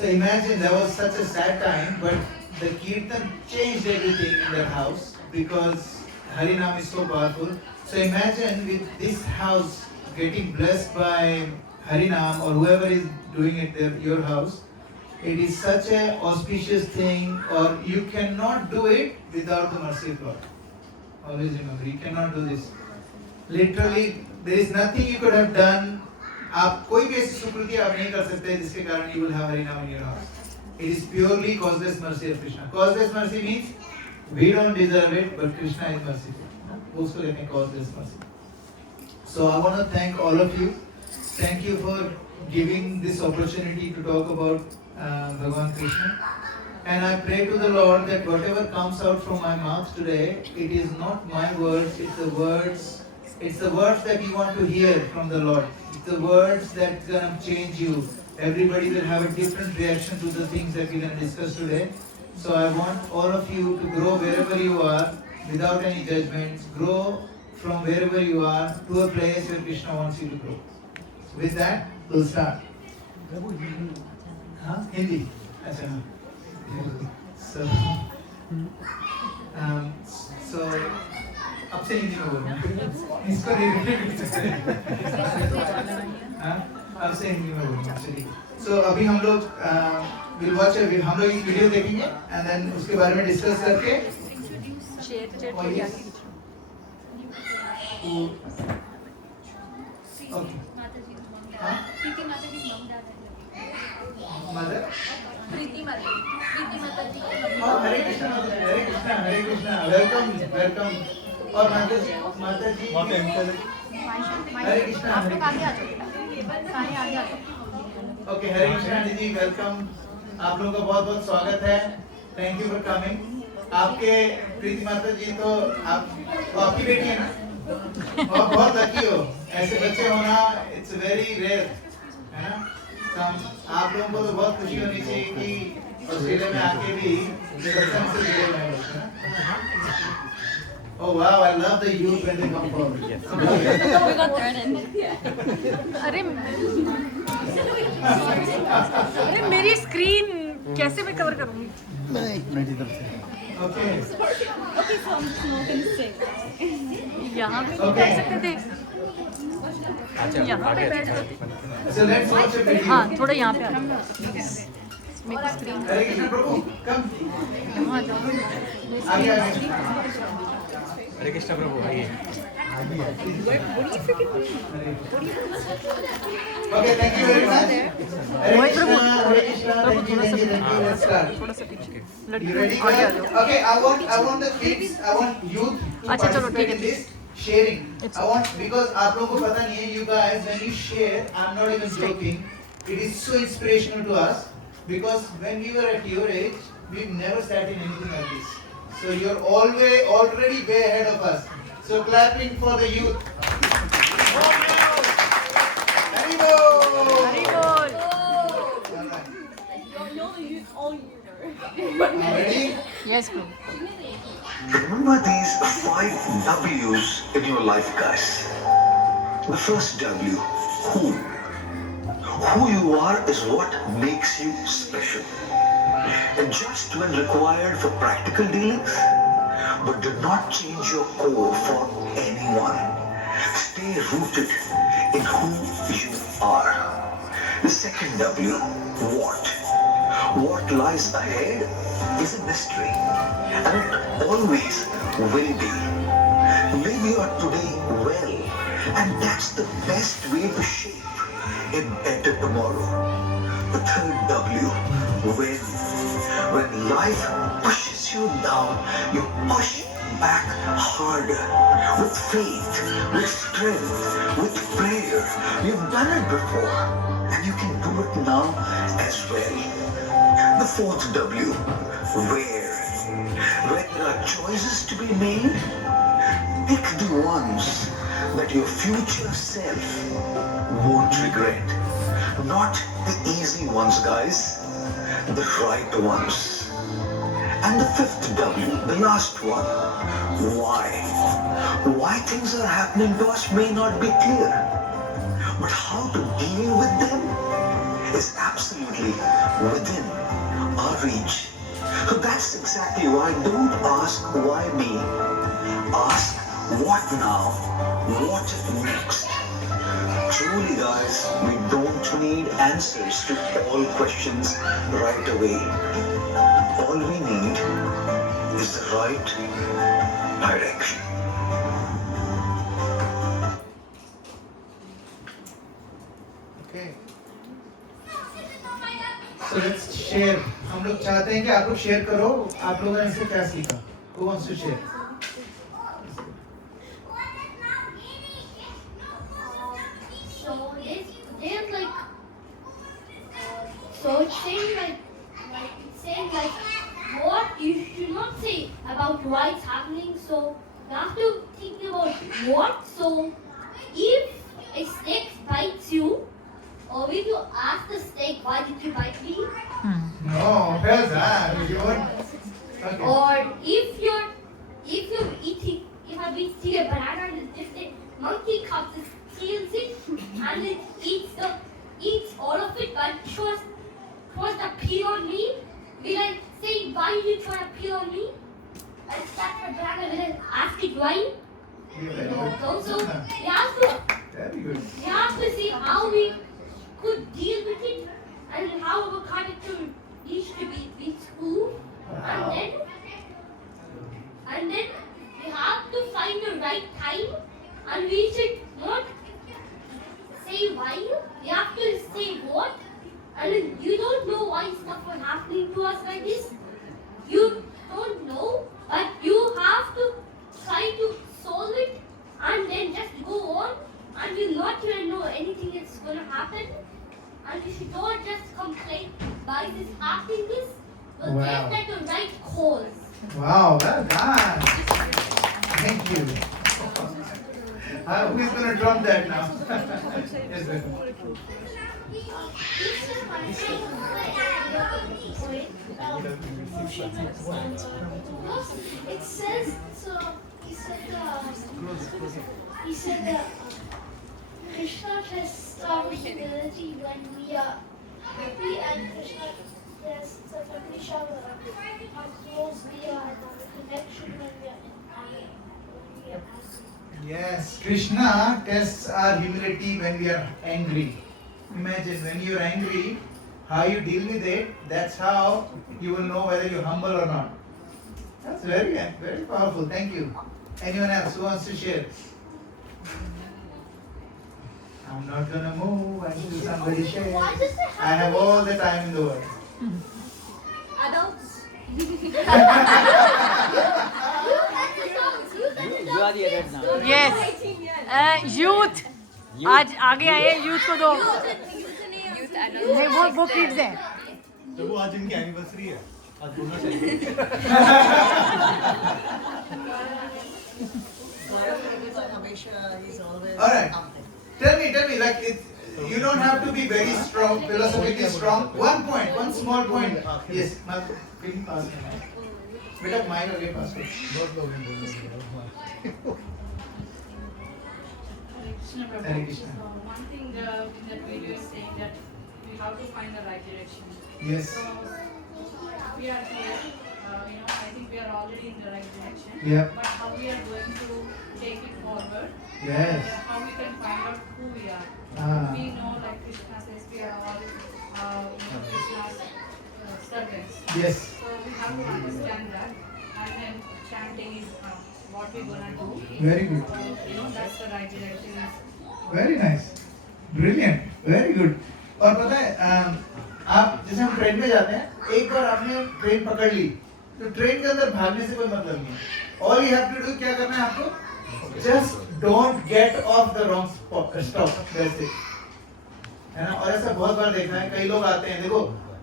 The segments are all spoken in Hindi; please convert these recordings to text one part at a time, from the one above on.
So imagine there was such a sad time, but the kirtan changed everything in that house because Harinam is so powerful. So imagine with this house getting blessed by Harinam or whoever is doing it there, your house. It is such an auspicious thing, or you cannot do it without the mercy of God. Always remember, you cannot do this. Literally, there is nothing you could have done. आप कोई भी ऐसी सुकृति आप नहीं कर सकते जिसके कारण you will have Harinam in your house. It is purely causeless mercy of Krishna. Causeless mercy means we don't deserve it, but Krishna is merciful. वो उसको कहते हैं causeless mercy. So I want to thank all of you. Thank you for giving this opportunity to talk about Bhagavan Krishna. And I pray to the Lord that whatever comes out from my mouth today, it is not my words, it's the words that you want to hear from the Lord. It's the words that's going to change you. Everybody will have a different reaction to the things that we're going to discuss today. So I want all of you to grow wherever you are without any judgments. Grow from wherever you are to a place where Krishna wants you to grow. So with that, we'll start. Hindi. Achha, हाँ. So, अब से हिंदी में बोलूँ इसको रिपीट अब से हिंदी में बोलूँ चलिए सो अभी हम लोग विल वॉच हम लोग एक वीडियो देखेंगे एंड देन उसके बारे में डिस्कस करके मदर प्रीति माता जी हरे कृष्णा वेलकम और माता जी हरे कृष्णा आप लोग आगे आ जाओ सारे आगे आ जाओ ओके हरे कृष्णा दीदी वेलकम आप लोगों का बहुत बहुत स्वागत है थैंक यू फॉर कमिंग आपके प्रीति माता जी तो आपकी बेटी है ना बहुत लकी हो ऐसे बच्चे होना इट्स वेरी रेयर है ना आप लोगों को तो बहुत खुशी होनी चाहिए कि ऑस्ट्रेलिया में आके भी सत्संग से जुड़े हुए हैं Oh wow, I love the youth when they come forward. Yes. We got threatened. अरे मेरी स्क्रीन कैसे मैं कवर करूँगी? मैं एक मिनट इधर से Okay. Okay, so I'm just not gonna say. यहाँ पे नहीं बैठ सकते थे. यहाँ पे बैठ सकते. So let's watch a video. हाँ, थोड़ा यहाँ पे आ जाओ. मेरे को स्क्रीन. हरे कृष्ण प्रभु, come. यहाँ जाओ. आगे. हरे कृष्ण प्रभु आइए Okay, thank you very much. Mohit Prabhu, Hare Krishna, Prabhu thank you, थोड़ा सा thank you, thank you. Let's start. थोड़ा सा पीछे. You लड़की ready आगे आ guys? जाओ. Okay, I want the kids, I want youth to अच्छा, चलो, ठीक participate है. in this sharing. It's I want because आप लोगों को पता नहीं है, you guys when you share, I'm not even joking. It is so inspirational to us because when we were at your age, we've never sat in anything like this. So you're already way ahead of us. So clapping for the youth. Haribol! हरी बोल. All right. Ready? Yes, Prabhu. Remember these 5 W's in your life, guys. The first W, who. Who you are is what makes you special. And just when required for practical dealings, but do not change your core for anyone. Stay rooted in who you are. The second W, what. What lies ahead is a mystery, and it always will be. Maybe you are today well, and that's the best way to shape a better tomorrow. The third W, when. When life pushes you down, you push back harder. With faith, with strength, with prayer. You've done it before, and you can do it now as well. The fourth W, where. When there are choices to be made, pick the ones that your future self won't regret. Not the easy ones, guys. The right ones. And the fifth W, the last one, why? Why things are happening to us may not be clear, but how to deal with them is absolutely within our reach. So that's exactly why don't ask why me. Ask what now? What next? Truly, guys, we don't need answers to all questions right away. All we need is the right direction. Okay. So let's share. हम लोग चाहते हैं कि आप लोग शेयर करो आप लोगों ने इससे क्या सीखा. Who wants to share? So there's like so it's saying like what you should not say about why it's happening. So you have to think about what. So if a snake bites you, or will you ask the snake why did you bite me? No, how's that? Okay. Or if you're eating, if I'm eating a banana and if the monkey comes and steals it and it eats all of it but throws the peel on me, will I say why you throw a peel on me? And start the banana, will I ask it why? Yeah, very No, good. also Very good. we have to see how we could deal with it and how our character needs to be school. Wow. And then we have to find the right time and we should not say why, we have to say what. And then you don't know why stuff is happening to us like this. You don't know, but you have to try to solve it and then just go on and you'll not even know anything is going to happen. And you should not just complain why this happening this. But Wow. get at the right cause. Wow, well done. Thank you. Who is going to drop that now? Yes, sir. It says so. He said Krishna tests our humility when we are happy, and Krishna tests how close we are and our connection when we are angry. Yes, Krishna tests our humility when we are angry. Imagine when you are angry, how you deal with it, that's how you will know whether you're humble or not. That's very powerful. Thank you. Anyone else who wants to share? I'm not gonna move until somebody shares. Why does it I have have to be all the time in the world. Adults. You are the adult now. Yes. Youth आज आगे आए यूथ को दो. नहीं वो किड्स है. तो वो आज इनकी एनिवर्सरी है आज बोलना चाहिए All right. Tell me, like you don't have to be very strong, philosophically strong. One small point. Yes, my feeling pass. बेटा माइक आगे पास करो. बहुत लोग हैं बोलने Hare Krishna. One thing in that video is saying that we have to find the right direction. Yes. So we are here, I think we are already in the right direction. Yeah. But how we are going to take it forward, Yes. how we can find out who we are. Ah. We know, like Krishna says, we are all Krishna's servants. Yes. So we have to understand that, and then chanting is what we're gonna do. Very good. So, that's the right direction. Very nice. Brilliant. Very good. और पता है आप जैसे हम ट्रेन में जाते हैं एक बार आपने ट्रेन पकड़ ली तो ट्रेन के अंदर भागने से कोई मतलब नहीं है. All you have to do क्या करना है आपको? Just don't get off the wrong stop. That's it. है ना. और ऐसा बहुत बार देखा है. कई लोग आते हैं देखो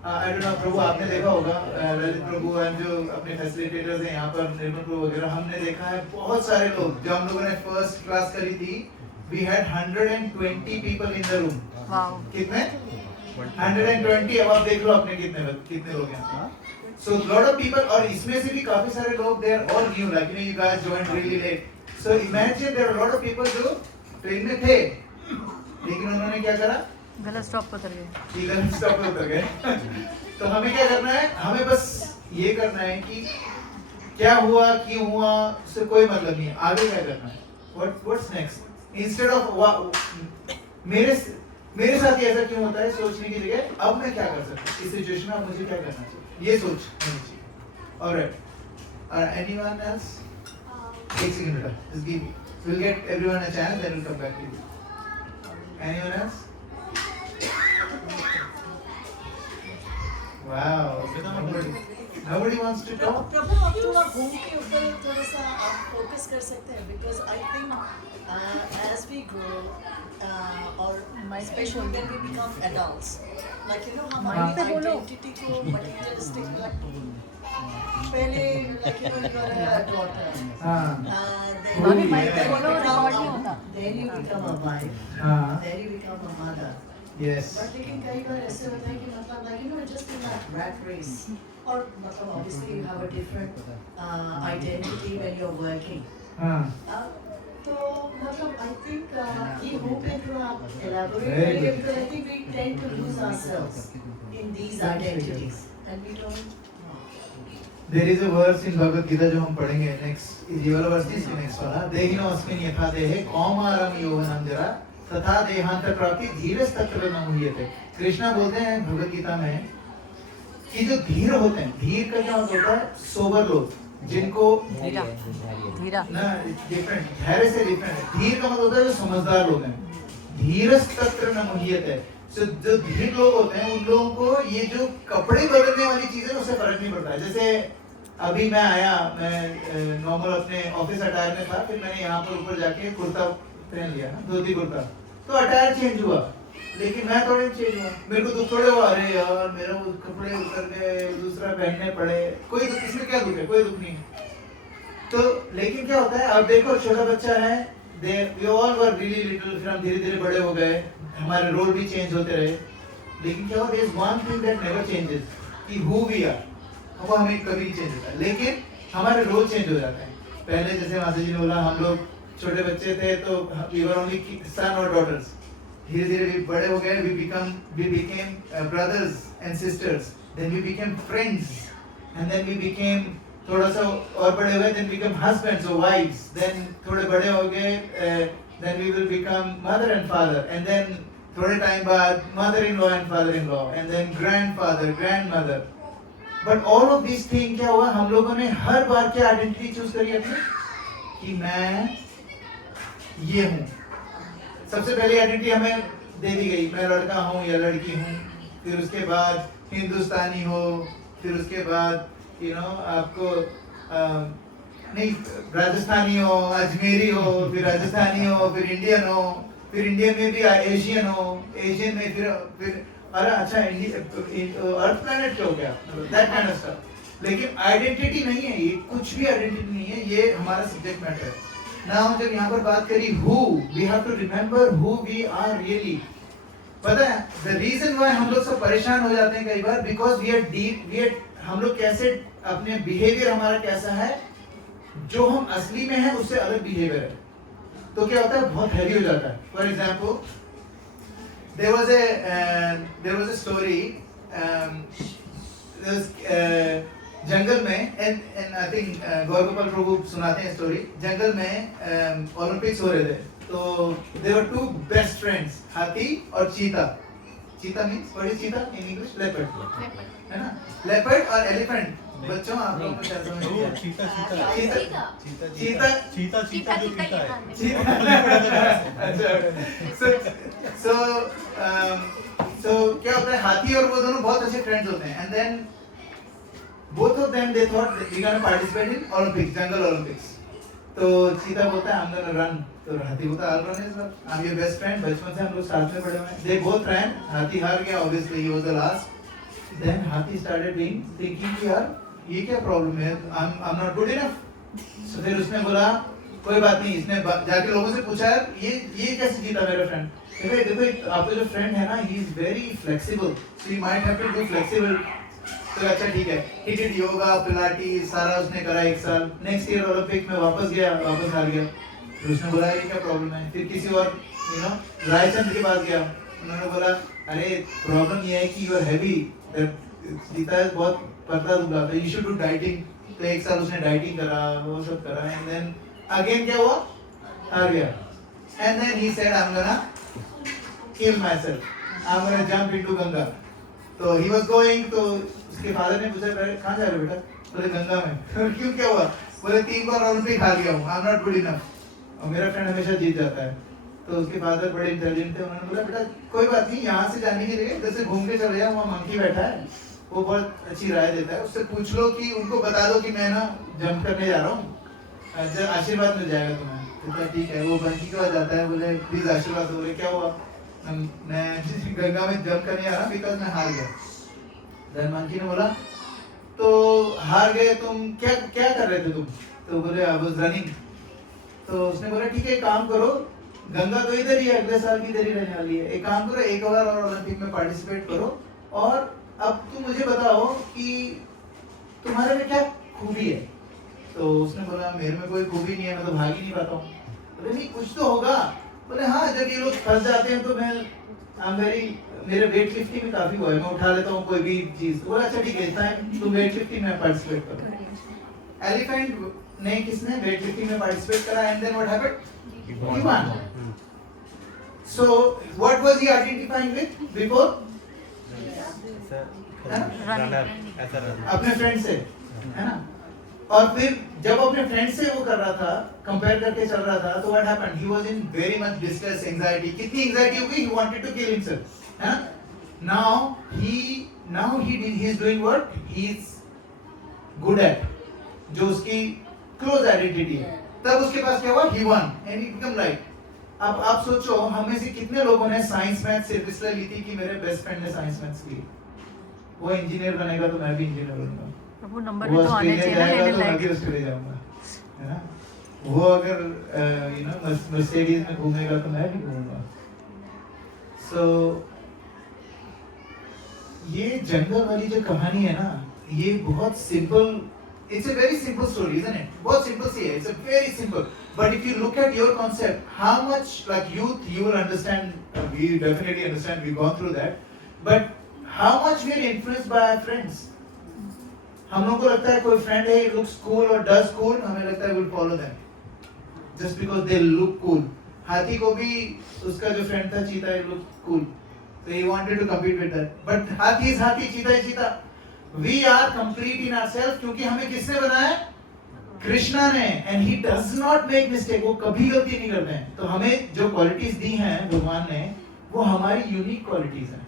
आई डोंट नो प्रभु आपने देखा होगा ललित प्रभु एंड जो अपने फैसिलिटेटर्स हैं यहाँ पर निर्मल प्रभु वगैरह हमने देखा है बहुत सारे लोग जब हम लोगों ने फर्स्ट क्लास करी थी we had 120 people in the room. Wow. कितने 120. अब आप देख लो अपने कितने लोग हैं. So lot of people और इसमें से भी काफी सारे लोग they are all new like you guys joined really late. So imagine there are a lot of people जो ट्रेन में थे लेकिन उन्होंने क्या करा गलत स्टॉप पर उतर गए। ये गलत स्टॉप पे उतर गए। तो हमें क्या करना है, हमें बस ये करना है कि क्या हुआ क्यों हुआ उससे कोई मतलब नहीं है, आगे क्या करना है, व्हाट्स नेक्स्ट, इंस्टेड ऑफ मेरे साथ ये ऐसा क्यों होता है सोचने की जगह अब मैं क्या कर सकता हूँ इस सिचुएशन में, अब मुझे क्या करना चाहिए, ये सोच होनी चाहिए। Alright, anyone else? एक सेकंड बेटा, just give me, we'll get everyone a chance, then we'll come back to you. Anyone else? Wow, nobody wants to talk. प्रभु आप थोड़ा घूम के ऊपर थोड़ा सा आप फोकस कर सकते हैं, because I think as we grow or especially when we become adults, like you know हमारी identity को materialistic पहले like you know you are a daughter, भाभी माइक पे बोलो, रिकॉर्ड नहीं होता। then you become a wife, हाँ, then you become a mother. yes. But लेकिन कई बार ऐसे होता है कि मतलब like you know just in that rat race, और मतलब obviously you have a different identity when you're working. हाँ, तो मतलब I think ये हो पे थोड़ा आप elaborate Very करिए, good. because I think we tend to lose ourselves in these identities and we don't. there is a verse in Bhagavad Gita जो हम पढ़ेंगे next, ये वाला verse नहीं, इसके next वाला, देहिनो अस्मिन् यथा देहे कौमारं यौवनं जरा तथा देहांतर प्राप्ति धीरस्तत्र न मुह्यते। कृष्णा बोलते हैं भगवद गीता में कि जो धीर होते हैं, धीर का क्या मतलब होता है, सोबर लोग, जिनको धीरा धीरा ना डिफरेंट, धैर्य से डिफरेंट, धीर का मतलब होता है जो समझदार लोग हैं, धीरस्तत्र न मुह्यते। So, जो धीर लोग होते हैं उन लोगों को ये जो कपड़े बदलने वाली चीजें उससे फर्क नहीं पड़ता है। जैसे अभी मैं आया, मैं नॉर्मल अपने ऑफिस अटायर में था, फिर मैंने यहाँ पर ऊपर जाके कुर्ता पहन लिया ना, धोती कुर्ता, तो अटायर चेंज हुआ, लेकिन मैं थोड़े चेंज हुआ, मेरे को दुख थोड़े हुआ, अरे यार मेरा वो कपड़े उतर गए, दूसरा पहनने पड़े, कोई दुख, इसमें क्या दुख है, कोई दुख नहीं। तो लेकिन क्या होता है, अब देखो छोटा बच्चा है, we all were really little, फिर हम धीरे धीरे बड़े हो गए, हमारे रोल भी चेंज होते रहे, लेकिन क्या होता है, one thing that never changes, कि who we are, वो हमें कभी नहीं चेंज होता, लेकिन हमारे रोल चेंज हो जाते हैं। पहले जैसे माता जी ने बोला, हम लोग छोटे बच्चे थे तो we were only son or daughters, धीरे धीरे भी बड़े हो गए, we became brothers and sisters, then we became friends, and then we became थोड़ा सा और बड़े हुए, then become husbands or wives, then थोड़े बड़े हो गए, then we will become mother and father, and then थोड़े टाइम बाद mother-in-law and father-in-law, and then grandfather, grandmother. But all of these things क्या हुआ, हम लोगों ने हर बार क्या आइडेंटिटी चूज करी अपनी, कि मैं ये हूँ। सबसे पहली आइडेंटिटी हमें दे दी गई, मैं लड़का हूँ या लड़की हूँ, फिर उसके बाद हिंदुस्तानी हो, फिर उसके बाद आपको नहीं राजस्थानी हो, अजमेरी हो, फिर राजस्थानी हो, फिर इंडियन हो, फिर इंडियन में भी एशियन हो, एशियन में फिर अरे अच्छा अर्थ प्लैनेट क्या हो गया, दैट काइंड ऑफ स्टफ। लेकिन आइडेंटिटी नहीं है ये, कुछ भी आइडेंटिटी नहीं है, ये हमारा सब्जेक्ट मैटर है। नाउ जब यहाँ पर बात करी who, we have to remember who we are really. पता है द रीजन व्हाई हम लोग सब परेशान हो जाते हैं कई बार, बिकॉज वी आर हम लोग कैसे अपने बिहेवियर हमारा कैसा है, जो हम असली में है उससे अलग बिहेवियर है, तो क्या होता है, बहुत हैवी हो जाता है। For example there was a story, जंगल में, and I think गौर गोपाल प्रभु सुनाते हैं स्टोरी, जंगल में ओलंपिक्स हो रहे थे, तो there were two best friends, हाथी और चीता। चीता means what is cheetah in English? Leopard, है ना? Leopard और elephant, बच्चों आप लोगों को क्या समझ में आया? चीता जो चीता है। so क्या होता है, हाथी और वो दोनों बहुत अच्छे फ्रेंड्स होते हैं, and then both of them they thought that we gonna participate in Olympics, jungle Olympics. तो चीता बोलता है I'm gonna run, तो हाथी बोलता है I'll run as well, I'm your best friend, बचपन से हम लोग साथ में पढ़े हुए हैं। They both ran, हाथी हार गया, obviously he was the last. Then हाथी started being thinking कि यार ये क्या प्रॉब्लम है, I'm not good enough. So फिर उसने बोला कोई बात नहीं, इसने जाके लोगों से पूछा ये कैसे जीता मेरा फ्रेंड। देखो आपका जो फ्रेंड है ना, he is very flexible, so you might have to do flexible. तो अच्छा ठीक है, he did योगा, पिलाटीज, सारा उसने करा एक साल। नेक्स्ट ईयर ओलंपिक में वापस गया, वापस हार गया। फिर उसने बोला ये क्या प्रॉब्लम है, फिर किसी और रायचंद्र के पास गया, उन्होंने बोला अरे प्रॉब्लम ये है कि यू आर हैवी, सीता बहुत पतला दुबला था, यू शुड डू डाइटिंग। तो 1 साल उसने डाइटिंग करा, वो सब करा, एंड देन अगेन क्या हुआ, हार गया। And then he said I am gonna kill myself, I am gonna jump into Ganga. तो ही वाज गोइंग, तो उसके फादर ने पूछा कहाँ जा रहे हो बेटा? बोले गंगा में। क्यों, क्या हुआ? बोले 3 बार ओलंपिक हार गया हूँ, I am not good enough, और मेरा फ्रेंड हमेशा जीत जाता है। तो उसके फादर बड़े इंटेलिजेंट थे, उन्होंने बोला बेटा कोई बात नहीं, यहाँ से जाने की जगह इधर से घूम के चले जाओ, वहाँ मंकी बैठा है, वो बहुत अच्छी राय देता है, उससे पूछ लो कि उनको बता दो कि मैं ना जंप करने जा रहा हूँ, आशीर्वाद मिल जाएगा तुम्हें। तो ठीक है, वो मंकी के पास जाता है, बोले प्लीज आशीर्वाद। बोले क्या हुआ? मैं गंगा में जंप करने आ रहा बिकॉज मैं हार गया। देन मंकी ने बोला तो हार गए तुम, क्या क्या कर रहे थे तुम? तो बोले आई वाज रनिंग। तो उसने बोला ठीक है, एक काम करो, गंगा तो इधर ही है, अगले साल भी इधर ही रहने वाली है, एक काम करो, एक बार और ओलंपिक में पार्टिसिपेट करो, और अब तुम मुझे बताओ कि तुम्हारे में क्या खूबी है? तो उसने बोला मेरे में कोई खूबी नहीं है, मैं तो भाग ही नहीं पाता हूँ। बोले नहीं कुछ तो होगा। बोले हाँ, जब ये लोग फंस जाते हैं तो मैं मेरे वेट लिफ्टिंग में काफी हुआ है, मैं उठा लेता हूँ कोई भी चीज। बोला अच्छा ठीक है, टाइम तुम वेट लिफ्टिंग में पार्टिसिपेट करो। एलिफेंट ने किसने वेट लिफ्टिंग में पार्टिसिपेट करा, and then what happened? He won. So what was he identifying with before? Runner, ऐसा रनर। अपने फ्रेंड से, है ना? और फिर जब अपने फ्रेंड से वो कर रहा था, कंपेयर करके चल रहा था, तो what happened? He was in very much distress, anxiety. कितनी anxiety हो गई? He wanted to kill himself, है ना? Now he is doing what he is good at, जो उसकी close identity है। तब उसके पास क्या हुआ? He won and he became right. अब आप सोचो, हम में से कितने लोगों ने साइंस मैथ सिर्फ इसलिए ली थी कि मेरे बेस्ट फ्रेंड ने साइंस मैथ्स ली, वो इंजीनियर बनेगा तो मैं भी इंजीनियर बनूंगा, वो नंबर भी तो आने चाहिए ना लेने तो मैं लायक। भी उसके लिए जाऊंगा, है ना? वो अगर मर्सिडीज में घूमेगा तो मैं भी घूमूंगा। सो ये जंगल वाली जो कहानी है ना, ये बहुत simple, it's a very simple story, isn't it? बहुत simple सी है, it's a very simple. But if you look at your concept, how much like youth you will understand, we definitely understand, we've gone through that. But how much we are influenced by our friends. हम लोगों को लगता है कोई friend है, looks cool or does cool, हमें लगता है we'll follow them. Just because they look cool. हाथी को भी उसका जो friend था चीता, he looked cool. So he wanted to compete with that. But हाथी is हाथी, चीता is चीता. We are complete in ourselves क्योंकि हमें किसने बनाया? कृष्णा ने, and he does not make mistake, वो कभी गलती नहीं करते हैं। तो हमें जो क्वालिटीज दी हैं भगवान ने, वो हमारी यूनिक क्वालिटीज हैं,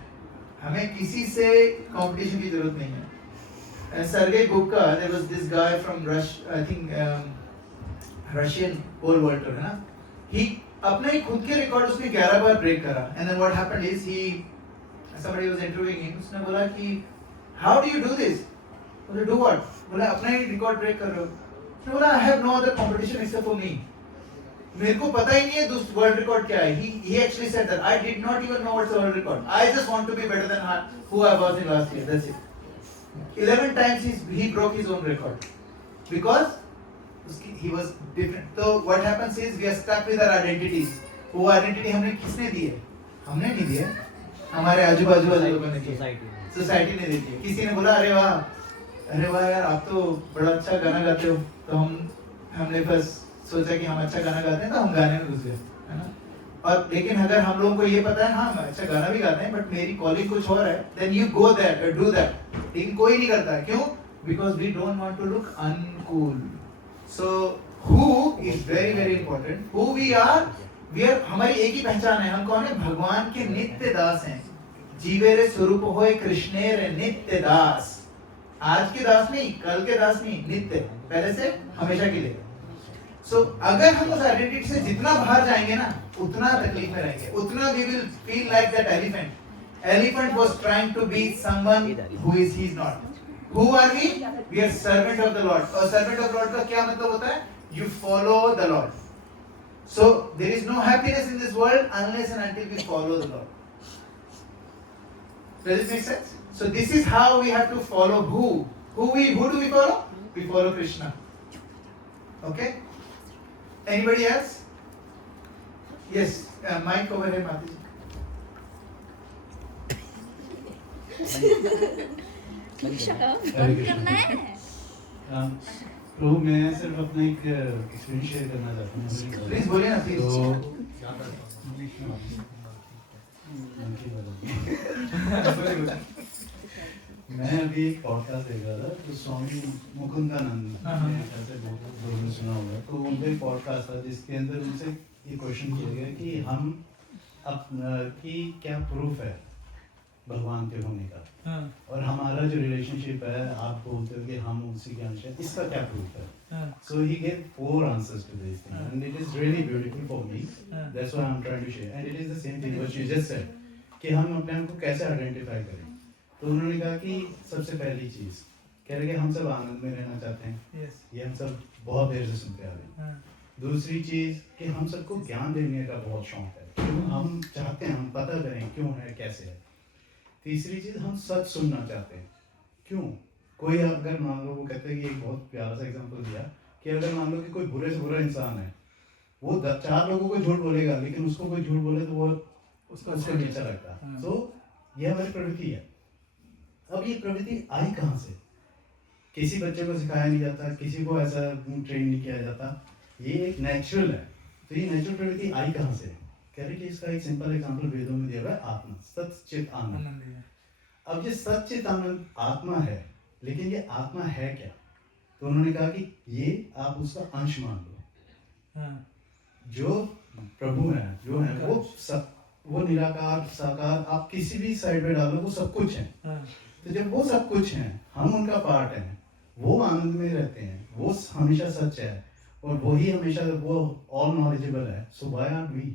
हमें किसी से कंपटीशन की जरूरत नहीं है। Sergei Bubka, there was this guy from I think Russian pole vaulter, है ना? He अपने ही खुद के रिकॉर्ड उसने 11 बार ब्रेक करा, and then what happened is somebody was interviewing him, उसने बोला कि how do you do this? बोले do what? बोले अपना ही रिकॉर्ड ब्रेक कर रहे हो। उसने बोला I have no other competition except for me. मेरे को पता ही नहीं है दूसरा वर्ल्ड रिकॉर्ड क्या है। He actually said that I did not even know what's the world record. I just want to be better than who I was in last year. That's it. 11 times he broke his own record because he was different. So what happens is we are stuck with our identities. वो identity हमने किसने दी है? हमने नहीं दी है, हमारे आजू बाजू वाले लोगों ने दी है, सोसाइटी ने दी है। किसी ने बोला अरे वाह यार आप तो बड़ा अच्छा गाना गाते हो, तो हमने बस सोचा कि हम अच्छा गाना गाते हैं तो हम गाने में घुस गए, है ना? और लेकिन अगर हम लोगों को ये पता है हाँ मैं अच्छा गाना भी गाते हैं बट मेरी कॉलिंग कुछ और है, then you go that do that. लेकिन कोई नहीं करता है, क्यों? Because we don't want to look uncool. So who is very very important. Who we are हमारी एक ही पहचान है, हम कौन है? भगवान के नित्य दास हैं। जीवेरे स्वरूप होए कृष्णेर नित्य दास। आज के दास नहीं, कल के दास नहीं, नित्य, पहले से हमेशा के लिए। सो अगर हम उस आइडेंटिटी से जितना बाहर जाएंगे ना, उतना तकलीफ में रहेंगे, उतना we will feel like that elephant. Elephant was trying to be someone who he is not. Who are we? We are servant of the Lord. और servant of the Lord का क्या मतलब होता है? You follow the Lord. So there is no happiness in this world unless and until we follow the Lord. Does it make sense? So this is how we have to follow who? Who do we follow? We follow Krishna. Okay? Anybody else? Yes, mic over here, Mati. तो मैं सिर्फ अपना एक एक्सपीरियंस शेयर करना चाहता हूँ। प्लीज बोलिए ना प्लीज। मैं अभी एक पॉडकास्ट देख रहा था, तो स्वामी मुकुंदानंद ऐसे बहुत लोगों ने सुना होगा, तो उनका एक पॉडकास्ट था जिसके अंदर उनसे ये क्वेश्चन किया गया कि हम की क्या प्रूफ है भगवान के होने का, और हमारा जो रिलेशनशिप है, आप बोलते हो कि हम उसी के अंश हैं, इसका क्या प्रूफ है? So he gave 4 answers to this thing, and it is really beautiful for me. That's what I'm trying to share, and it is the same thing what you just said, कि हम अपने आप को कैसे आइडेंटिफाई करें। तो उन्होंने कहा कि सबसे पहली चीज़ कह रहे कि हम सब आनंद में रहना चाहते हैं, ये हम सब बहुत देर से सुनते आ रहे हैं। दूसरी चीज़ कि हम सबको ज्ञान देने का बहुत शौक है, क्यों हम चाहते हैं हम पता करें क्यों है कैसे है। तीसरी चीज़ हम सच सुनना चाहते हैं, क्यों? कोई अगर मान लो, वो कहते हैं कि एक बहुत प्यारा सा एग्जांपल दिया कि अगर मान लो कि कोई बुरे से बुरा इंसान है, वो 4 लोगों को झूठ बोलेगा, लेकिन उसको कोई झूठ बोले तो वो उसका नेचर लगता है। तो ये हमारी प्रवृत्ति है। अब ये प्रवृत्ति आई कहाँ से? किसी बच्चे को सिखाया नहीं जाता, किसी को ऐसा ट्रेन नहीं किया जाता, ये एक नेचुरल है। तो ये नेचुरल प्रवृत्ति आई कहाँ से? कह रहे कि इसका एक सिंपल एग्जांपल वेदों में दिया हुआ है, आत्मा, सच्चित आनंद। अब ये सच्चित आनंद आत्मा है, लेकिन ये आत्मा है क्या? तो उन्होंने कहा कि ये आप उसका अंश मान लो। जो प्रभु है, जो है वो निराकार साकार, आप किसी भी साइड में डालो वो सब कुछ है। तो जब वो सब कुछ है, हम उनका पार्ट हैं, वो आनंद में रहते हैं, वो हमेशा सच है, और वही हमेशा वो ऑल नॉलेजेबल है। So why are we?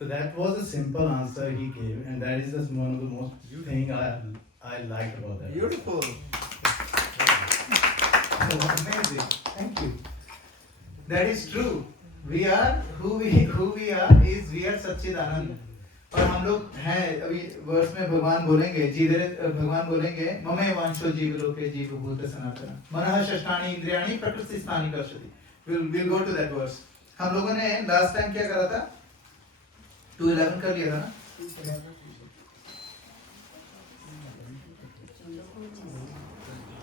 So that was a simple answer he gave, and that is just one of the most thing I liked about that. Beautiful. Amazing. Thank you. That is true. We are who we are is we are सच्चिदानंद। और हम लोग हैं, अभी वर्ष में भगवान बोलेंगे, भगवान बोलेंगे ममे वांशो जीव लोके जीव भूत सनातन मनः षष्ठानि इंद्रियाणि प्रकृति स्थानि कर्षति। We'll go to that verse. हम लोगों ने लास्ट टाइम क्या करा था? 2:11 कर लिया था ना?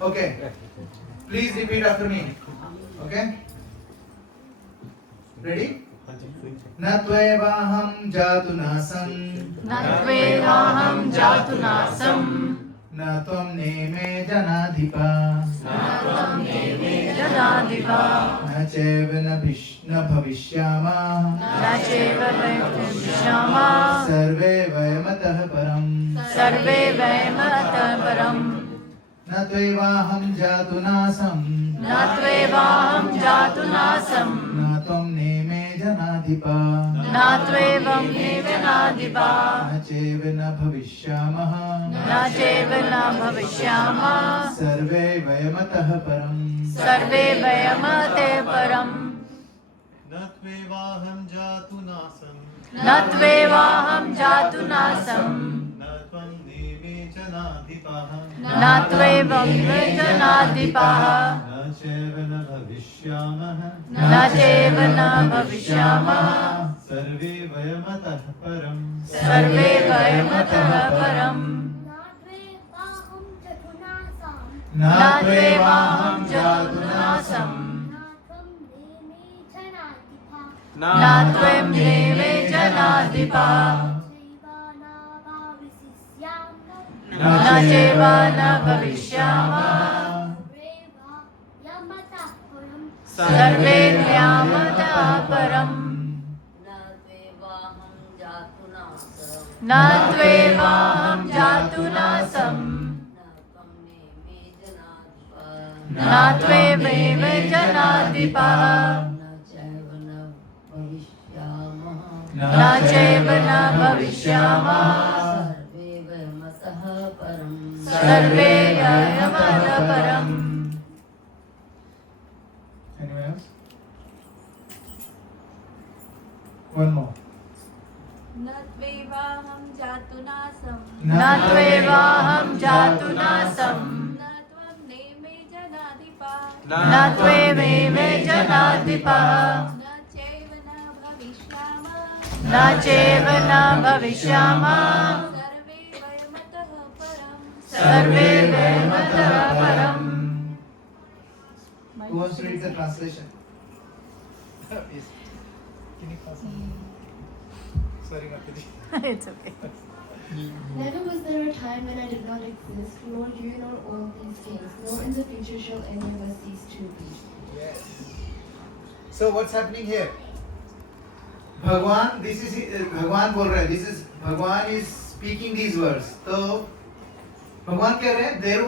Okay. Please repeat after me. Okay? Ready? न त्वेवाहं जातु नासं, न त्वेवाहं जातु नासं, न त्वं नेमे जनाधिपा, जनाधिपा, न चैव न भविष्यामः, न चैव भविष्यामः, सर्वे वयमतः परम्, सर्वे वयमतः परम्। न त्वेवाहं जातु नासं, न त्वेवाहं जातु नासं, न त्वं नेमे जनाधिपा, न त्वेवं नेवनाधिपा, न चैव न भविष्यामः, न चैव न भविष्यामः, सर्वे वयमतः परम्, सर्वे वयमतः परम्। न त्वेवाहं जातु नासं, न त्वेवाहं जातु नासं, न त्वं नेमे जनाधिपः, न त्वेवं जनाधिपः, न चैव न भविष्यामः, न चैव न भविष्यामः, सर्वे वयमतः परम्, सर्वे वयमतः परम्। न त्वेवाहं जातु नासं, न त्वं देवे जनाधिपा, न चैव न भविष्यामः, सर्वे वयमतः परम्। न त्वेवाहं जातु नासं, न त्वेवैव जनाधिपः, न चैव न भविष्यामः, सर्वे वयमतः परम्। Anyone else? One more. न त्वेवाहं जातु नासं, न त्वेवाहं जातु नासं, न त्वं नेमे जनाधिपा, न त्वेवैव जनाधिपः, न चैव न भविष्यामः, न चैव न भविष्यामः, सर्वे वयमतः परम्। सर्वे वैमतः परम्. Who wants to read the translation? Yes. Can you pass on? Sorry, Mataji. It's okay. Never was there a time when I did not exist, nor you nor all these things, nor in the future shall any of us cease to be. Yes. So what's happening here? भगवान, this is भगवान बोल रहे हैं. This is भगवान is speaking these words. तो भगवान कह रहे हैं there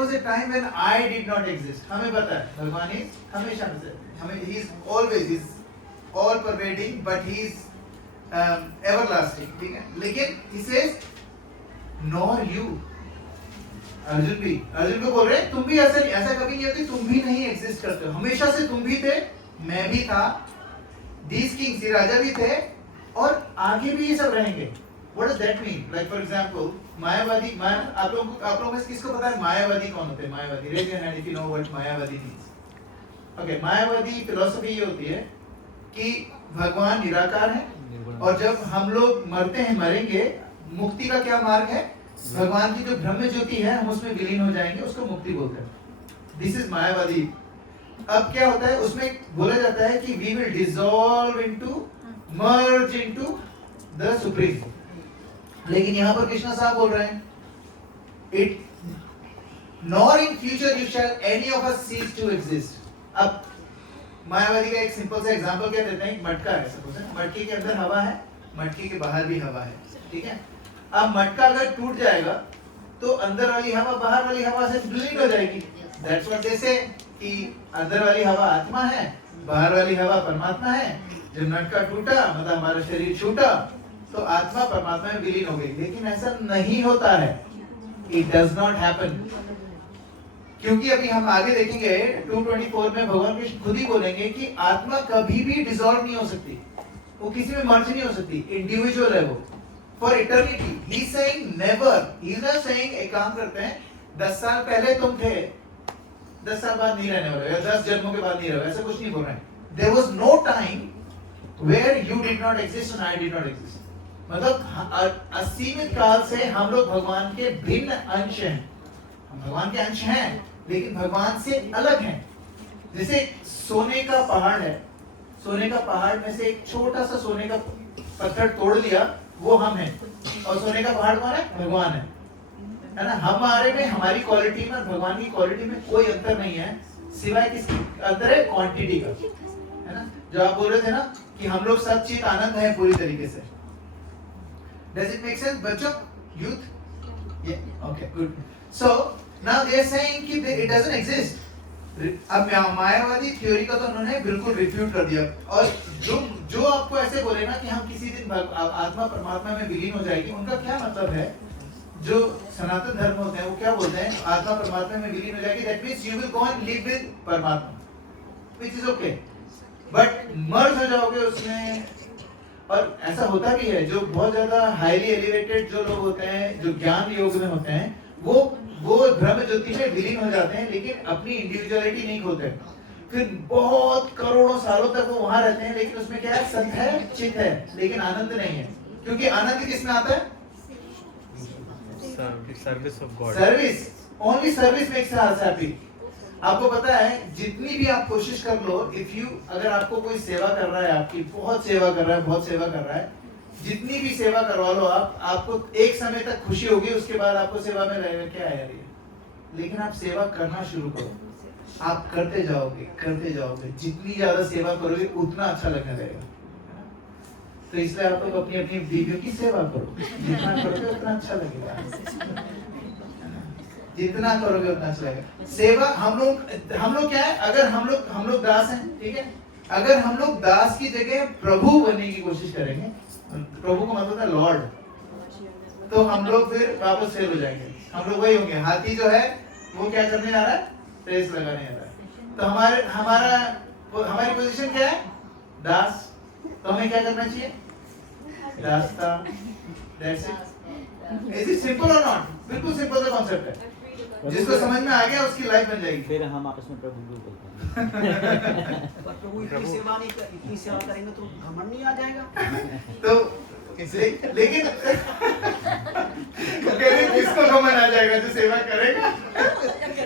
was a time when I did not exist. हमें पता है भगवान is हमेशा से हमें he is always is all pervading but he is everlasting. ठीक है. लेकिन he says nor you. Arjun को बोल रहे हैं तुम भी ऐसा कभी नहीं होती, तुम भी नहीं एग्जिस्ट करते हो. हमेशा से तुम भी थे, मैं भी था, these kings ये राजा भी थे और आगे भी ये सब रहेंगे. What does that mean? Like for example, मायावादी आप लोगों में किसको पता है मायावादी कौन होते हैं? मायावादी, raise your hand if you know what Mayavadi means. Okay, Mayavadi philosophy ये होती है कि भगवान निराकार है और जब हम लोग मरेंगे, मुक्ति का क्या मार्ग है? भगवान की जो ब्रह्म ज्योति है हम उसमें विलीन हो जाएंगे, उसको मुक्ति बोलते हैं. This is Mayavadi. अब क्या होता है उसमें बोला जाता है कि we will dissolve into merge into the supreme. लेकिन यहाँ पर कृष्णा साहब बोल रहे हैं it nor in future you shall any of us cease to exist. अब मायावादी का एक सिंपल सा एग्जांपल क्या देते हैं? मटका है, सपोज मटके के अंदर हवा है, मटके के बाहर भी हवा है. ठीक है. अब मटका अगर टूट जाएगा तो अंदर वाली हवा बाहर वाली हवा से विलीन हो जाएगी. दैट्स व्हाट दे से कि अंदर वाली हवा आत्मा है, बाहर वाली हवा परमात्मा है. जब मटका टूटा मतलब हमारा शरीर छूटा तो आत्मा परमात्मा में विलीन हो गई. लेकिन ऐसा नहीं होता है. It does not happen. क्योंकि अभी हम आगे देखेंगे 224 में भगवान कृष्ण खुद ही बोलेंगे कि आत्मा कभी भी डिसॉल्व नहीं हो सकती, वो किसी में मर्ज नहीं हो सकती. इंडिविजुअल है वो for eternity. He is saying never. He is not saying एक काम करते हैं 10 साल पहले तुम थे, 10 साल बाद नहीं रहने वाले, या 10 जन्मों के बाद नहीं रहोगे, ऐसा कुछ नहीं बोल रहे हैं. There was no time where you did not exist and I did not exist. मतलब असीमित काल से हम लोग भगवान के भिन्न अंश हैं. हम भगवान के अंश हैं लेकिन भगवान से अलग हैं. जैसे सोने का पहाड़ है, सोने का पहाड़ में से एक छोटा सा सोने का पत्थर तोड़ लिया, वो हम हैं. और सोने का पहाड़ कौन है? भगवान है ना. हमारे में हमारी क्वालिटी में भगवान की क्वालिटी में कोई अंतर नहीं है, सिवाय किसकी अंतर है? क्वांटिटी का, है ना. जो आप बोल रहे थे ना कि हम लोग सब चीज आनंद है पूरी तरीके से. डज इट मेक सेंस बच्चों? Youth? Okay good. So now they are saying कि इट डजंट एग्जिस्ट. अब मायावादी थ्योरी का तो उन्होंने बिल्कुल रिफ्यूट कर दिया. और जो आपको ऐसे बोले ना कि हम किसी दिन आत्मा परमात्मा में विलीन हो जाएगी, उनका क्या मतलब है? जो सनातन धर्म होते हैं वो क्या बोलते हैं? आत्मा परमात्मा में विलीन हो जाएगी, that means you will go and live with परमात्मा, व्हिच इज ओके. बट मर्ज हो जाओगे उसमें. और ऐसा होता भी है, जो बहुत ज्यादा हाईली एलिवेटेड जो लोग होते हैं, जो ज्ञान योग में होते हैं, वो ब्रह्म ज्योति में विलीन हो जाते हैं लेकिन अपनी इंडिविजुअलिटी नहीं खोते. फिर बहुत करोड़ों सालों तक वो वहां रहते हैं, लेकिन उसमें क्या है? सत है, चित है, लेकिन आनंद नहीं है. क्योंकि आनंद किसमें आता है? Service of God. Service. Only service makes us happy. आपको पता है जितनी भी आप कोशिश कर लो, इफ यू अगर आपको कोई सेवा कर रहा है, आपकी बहुत सेवा कर रहा है, जितनी भी सेवा करवा लो आपको एक समय तक खुशी होगी, उसके बाद आपको सेवा में लगेगा क्या है यार ये. लेकिन आप सेवा करना शुरू करो, आप करते जाओगे, जितनी ज्यादा सेवा करोगे उतना अच्छा लगने लगेगा. तो इसलिए आप लोग अपनी अपनी बीवियों की सेवा करो, जितना करोगे उतना अच्छा लगेगा, जितना करोगे उतना अच्छा लगेगा. सेवा हम लोग क्या है? अगर हम लोग दास हैं, ठीक है, अगर हम लोग दास की जगह प्रभु बनने की कोशिश करेंगे, प्रभु का मतलब है लॉर्ड, तो हम लोग फिर वापस फेल हो जाएंगे. हम लोग वही होंगे. हाथी जो है वो क्या करने जा रहा है? रेस लगाने जा रहा है. तो हमारी पोजीशन क्या है? दास. तो हमें क्या करना चाहिए? रास्ता. That's it. Is it simple or not? बिल्कुल सिंपल सा कॉन्सेप्ट है. जिसको समझ में आ गया उसकी लाइफ बन जाएगी. फिर हम आपस में प्रभु बोलते हैं. पर प्रभु इतनी सेवा करेंगे तो घमंड नहीं आ जाएगा? तो लेकिन किसको घमंड आ जाएगा जो सेवा करेगा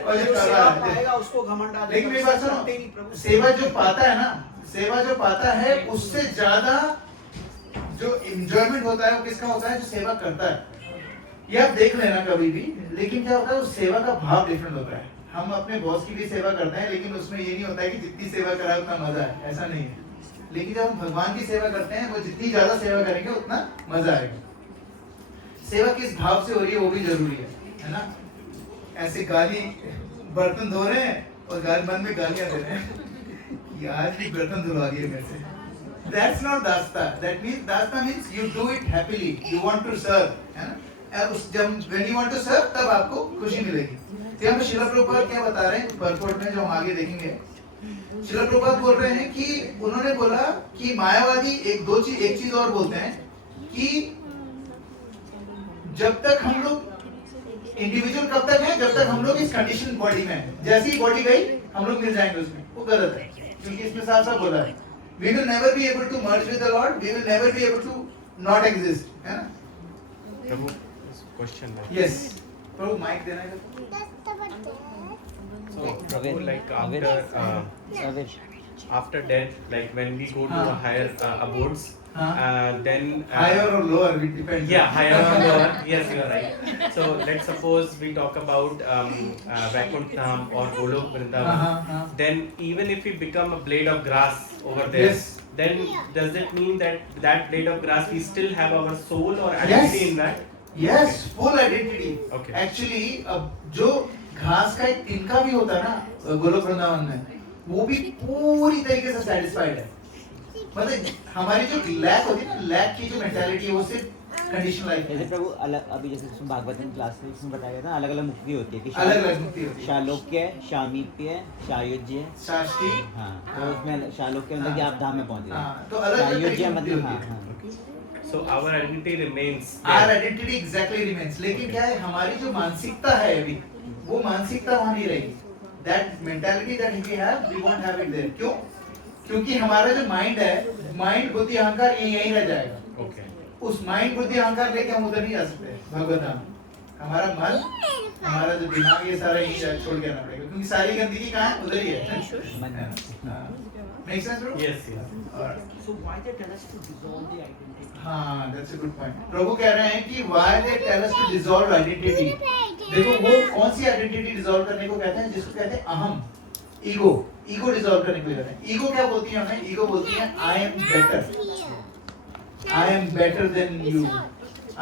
और जो पाएगा उसको घमंड आ जाएगा। लेकिन मेरी बात सुनो, सेवा जो पाता है ना, सेवा जो पाता है उससे ज्यादा जो एंजॉयमेंट होता है वो किसका होता है? जो सेवा करता है। ये आप देख लेना कभी भी। लेकिन क्या होता है, उस सेवा का भाव डिफरेंट होता है। हम अपने बॉस की भी सेवा करते हैं, लेकिन उसमें ये नहीं होता है कि जितनी सेवा करा उतना मजा है, ऐसा नहीं है। लेकिन जब हम भगवान की सेवा करते हैं, वो जितनी ज्यादा सेवा करेंगे उतना मजा आएगा। सेवा किस भाव से हो रही है वो भी जरूरी है ना? ऐसे गाली, बर्तन धो रहे हैं और मन में गालियां दे रहे हैं कि आज भी बर्तन धुलवा दिए मेरे से। That's not Dastaan. That means you do it happily. You want to serve, है ना? और उस जब when you want to serve तब आपको खुशी मिलेगी। तो यहाँ पे श्रील प्रभुपाद क्या बता रहे हैं परपोर्ट में, जो हम आगे देखेंगे। श्रील प्रभुपाद बोल रहे हैं कि उन्होंने बोला कि मायावादी एक चीज और बोलते हैं कि जब तक हम लोग इंडिविजुअल कब तक है? जब तक हम लोग इस कंडीशन बॉडी में हैं। जैसी ही बॉडी गई हम लोग मिल जाएंगे उसमें। वो गलत है, क्योंकि इसमें साफ साफ बोला है we will never be able to merge with the Lord. We will never be able to not exist. है ना? प्रभु क्वेश्चन है। Yes. प्रभु माइक देना है। So Prabhu like after death, like when we go to a higher abodes, then higher or lower, it depends. Yeah, higher or lower. Yes, you are right. So let's suppose we talk about Vaikuntha Dham or Golok Vrindavan. Then even if we become a blade of grass over there, Yes. then does it mean that that blade of grass we still have our soul or identity in that? Yes, full identity. Okay. Actually, अब जो घास का एक तिनका भी होता है ना गोलोक वृंदावन में, वो भी पूरी तरीके से सेटिस्फाइड है। मतलब हमारी जो लैक होती है ना, लैक की जो मेंटालिटी है वो सिर्फ कंडीशन लाइफ है। जैसे प्रभु अलग, अभी जैसे इसमें भागवतम क्लास में इसमें बताया गया था, अलग अलग मुक्ति होती है कि अलग-अलग मुक्ति होती है। शालोक्य, शामीप्य, शायुज्य, शाष्टी। हाँ, तो उसमें शालोक्य मतलब कि आप धाम में पहुंच गए। तो अलग-अलग शायुज्य मुक्ति मतलब होती है। हाँ। So our identity remains. Our identity exactly remains. लेकिन क्या है, हमारी जो मानसिकता है अभी, वो मानसिकता वहाँ नहीं रहेगी। That mentality that we have, we won't have it there. क्यों? क्योंकि हमारा जो माइंड है, माइंड बुद्धि अहंकार यहीं रह जाएगा। Okay. उस माइंड बुद्धि अहंकार लेके हम उधर नहीं जा सकते भगवत धाम। हमारा मन, हमारा जो दिमाग, ये सारा यहीं छोड़ के आना पड़ेगा, क्योंकि सारी गंदगी कहाँ है? उधर ही है। Make sense, bro? Yes, yes. So why they tell us to dissolve the identity? हाँ, that's a good point. प्रभु कह रहे हैं कि why they tell us to dissolve identity. देखो वो कौन सी आइडेंटिटी डिसॉल्व करने को कहते हैं? जिसको कहते हैं अहम, ईगो। ईगो डिसॉल्व करने को कहते हैं। ईगो क्या बोलती है हमें? ईगो बोलती है I am better. I am better than you.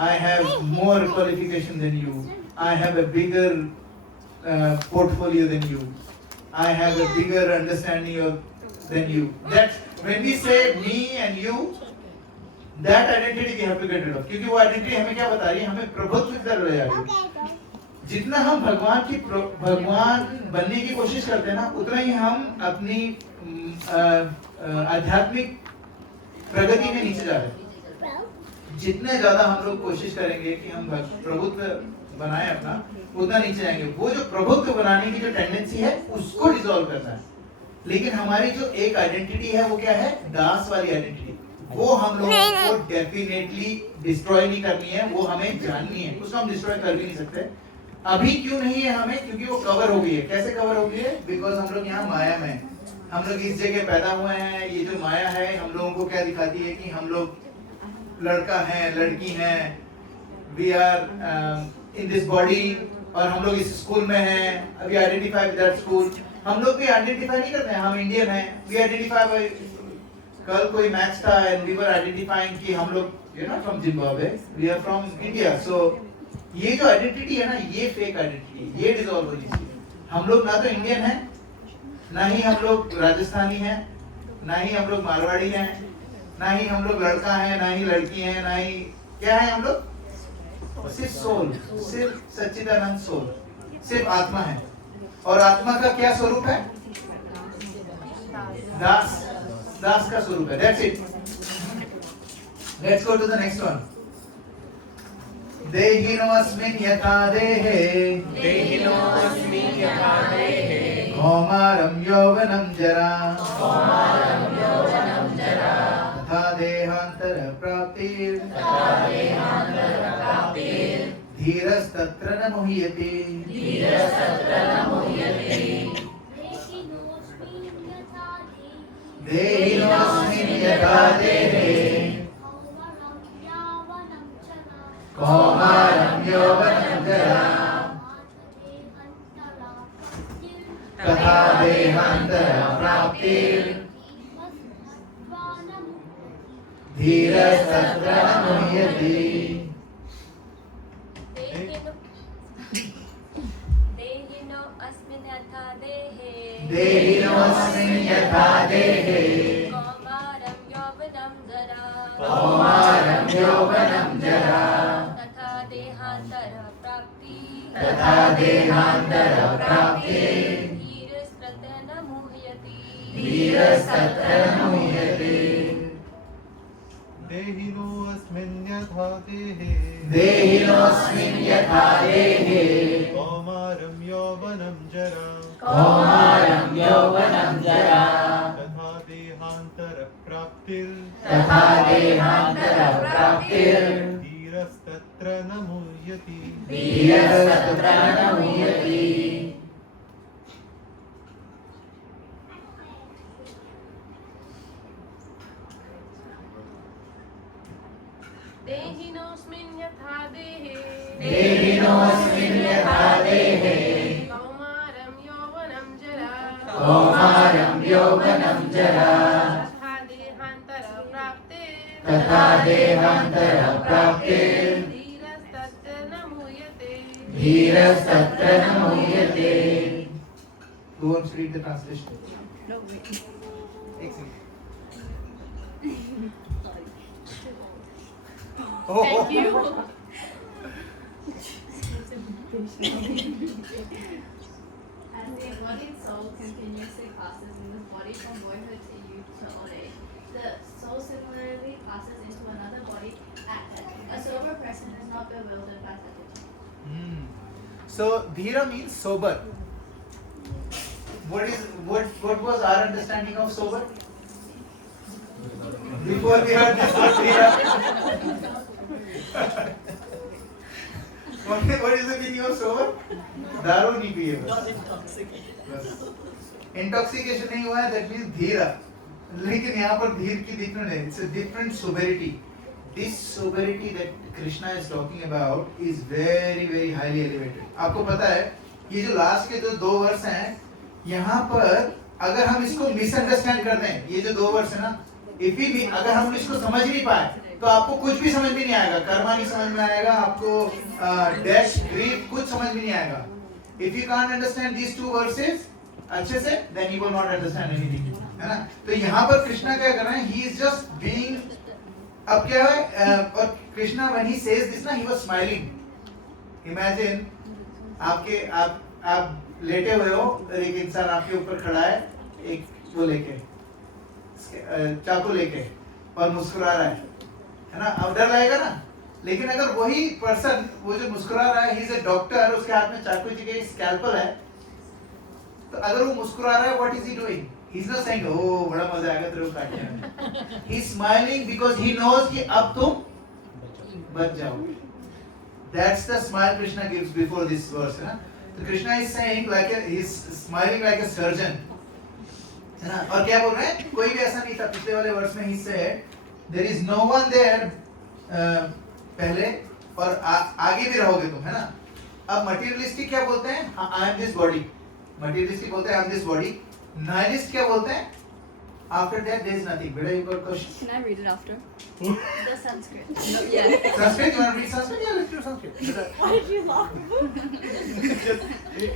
I have more qualification than you. I have a bigger portfolio than you. I have a bigger understanding of than you. That's when we say me and you, that identity we have to get rid of. क्योंकि वो identity हमें क्या बता रही है? हमें प्रभुत्व की तरफ ले जा रही है। जितना हम भगवान बनने की कोशिश करते हैं ना, उतना ही हम अपनी आध्यात्मिक प्रगति में नीचे जा रहे हैं। जितने ज्यादा हम लोग कोशिश करेंगे कि हम प्रभुत्व बनाएं अपना, उतना नीचे जाएंगे। वो जो प्रभुत्व बनाने की जो टेंडेंसी है, उसको डिसॉल्व करना है। लेकिन हमारी जो एक आइडेंटिटी है वो क्या है? दास वाली आइडेंटिटी। वो हम लोगों को डेफिनेटली डिस्ट्रॉय नहीं करनी है, वो हमें जाननी है। उसको हम डिस्ट्रॉय कर भी नहीं सकते। अभी क्यों नहीं है हमें? क्योंकि वो कवर हो गई है। कैसे कवर हो गई है? बिकॉज हम लोग यहाँ माया में, हम लोग इस जगह पैदा हुए हैं। ये जो माया है हम लोगों को क्या दिखाती है कि हम लोग लड़का है, लड़की है, we are in this body, और हम लोग इस स्कूल में हैं। अभी आइडेंटिफाई विद दैट स्कूल। हम लोग भी आइडेंटिफाई नहीं करते हैं, हम इंडियन हैं। वी आइडेंटिफाई, कल कोई मैच था एंड वी वर आइडेंटिफाइंग कि हम लोग you know from Zimbabwe, we are from India. So ये जो आइडेंटिटी है ना, ये फेक आइडेंटिटी, ये डिसॉल्व होनी चाहिए। हम लोग ना तो इंडियन हैं, ना ही हम लोग राजस्थानी हैं, ना ही हम लोग मारवाड़ी हैं, ना ही हम लोग लड़का हैं, ना ही लड़की हैं, ना ही क्या है हम लोग? सिर्फ सोल, सिर्फ सच्चिदानंद सोल, सिर्फ आत्मा है। और आत्मा का क्या स्वरूप है? दास, दास का स्वरूप है। That's it. Let's go to the next one. देहिनोऽस्मिन् यथा देहे, देहिनोऽस्मिन् यथा देहे, कौमारं यौवनं जरा, कौमारं यौवनं जरा, तथा देहान्तर प्राप्तिर्, तथा धीरस्तत्र न मुह्यते देहिनोऽस्मिन् यथा देहे कौमारं यौवनं जरा तथा देहान्तरप्राप्तिर् धीरस्तत्र न मुह्यते देहिनोऽस्मिन् यथा देहे कौमारं यौवनं जरा तथा देहान्तरप्राप्तिर् धीरस्तत्र न मुह्यते देहिनोऽस्मिन् यथा देहे देहिनोऽस्मिन् यथा देहे कौमारं यौवनं जरा कौमारं यौवनं जरा तथा देहान्तरप्राप्तिर् धीरस्तत्र न मुह्यति धीरस्तत्र न मुह्यति देहिनोऽस्मिन् यथा देहे देहिनोऽस्मिन् यथा देहे कौमारं यौवनं जरा कौमारं यौवनं जरा तथा देहान्तरप्राप्तिर् धीरस्तत्र न मुह्यते न मुह्यते Who wants to read the translation? No, wait. Excellent. Thank you. As the embodied soul continuously passes in this body from boyhood to youth to old age, the soul similarly passes into another body at death. A sober person is not bewildered by such a change. So dhira means sober. What was our understanding of sober? Before we heard this word dhira. What is the meaning of sober? दारू नहीं पिए बस. Not intoxicated. Intoxication नहीं हुआ है, that means धीरा. लेकिन यहाँ पर धीर की different है. It's a different soberity. This soberity that Krishna is talking about is very very highly elevated. आपको पता है ये जो लास्ट के जो 2 वर्ष हैं यहाँ पर अगर हम इसको मिसअंडरस्टैंड कर दें ये जो 2 वर्ष है ना अगर हम इसको समझ नहीं पाए तो आपको कुछ भी समझ में नहीं आएगा कर्मा नहीं समझ में आएगा आपको डैश ग्रीफ कुछ समझ में नहीं आएगा if you can't understand these 2 verses अच्छे से then you will not understand anything है ना तो यहाँ पर कृष्णा क्या कर रहे हैं ही इज जस्ट बीइंग अब क्या है और Krishna when he says this ना ही वाज स्माइलिंग इमेजिन आप लेटे हुए हो और एक इंसान आपके ऊपर खड़ा है एक वो लेके चाकू लेके और मुस्कुरा रहा है ना अब डर लगेगा ना लेकिन अगर वही पर्सन वो जो मुस्कुरा रहा है ही इज अ डॉक्टर उसके हाथ में चाकू जी के स्कैल्पल है तो अगर वो मुस्कुरा रहा है what is he doing he is not saying oh बड़ा मजा आएगा तेरे को काटने में he is smiling because he knows कि अब तुम बच जाओगे that's the smile Krishna gives before this verse है ना तो Krishna is saying like he is smiling like a surgeon है ना और क्या बोल रहे हैं कोई भी ऐसा नहीं था पिछले वाले वर्ष में he said there is no one there पहले और आगे भी रहोगे तुम है ना अब मटेरियलिस्टिक क्या बोलते हैं I am this body materialistic बोलते हैं I am this body nihilist क्या बोलते हैं after that there is nothing बेटा you got question Can I read it after? The Sanskrit. No, yes. Sanskrit you want to read Sanskrit yeah let's do Sanskrit Why did you laugh?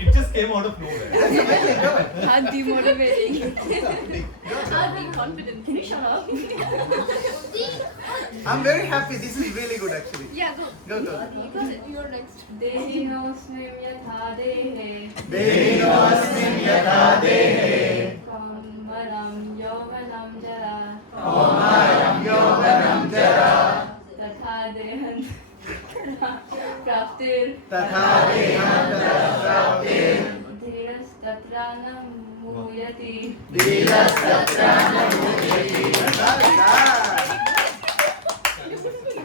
It just came out of nowhere. that's amazing go ahead How demotivating. How be confident. Can you shut up? I'm very happy this is really good actually Yeah, go. go You got it. You're next. देहिनोऽस्मिन् यथा देहे देहिनोऽस्मिन् यथा देहे कौमारं यौवनं जरा कौमारं यौवनं जरा तथा देहान्तरप्राप्तिर् तथा देहान्तरप्राप्तिर् धीरस्तत्र न मुह्यति धीरस्तत्र न मुह्यति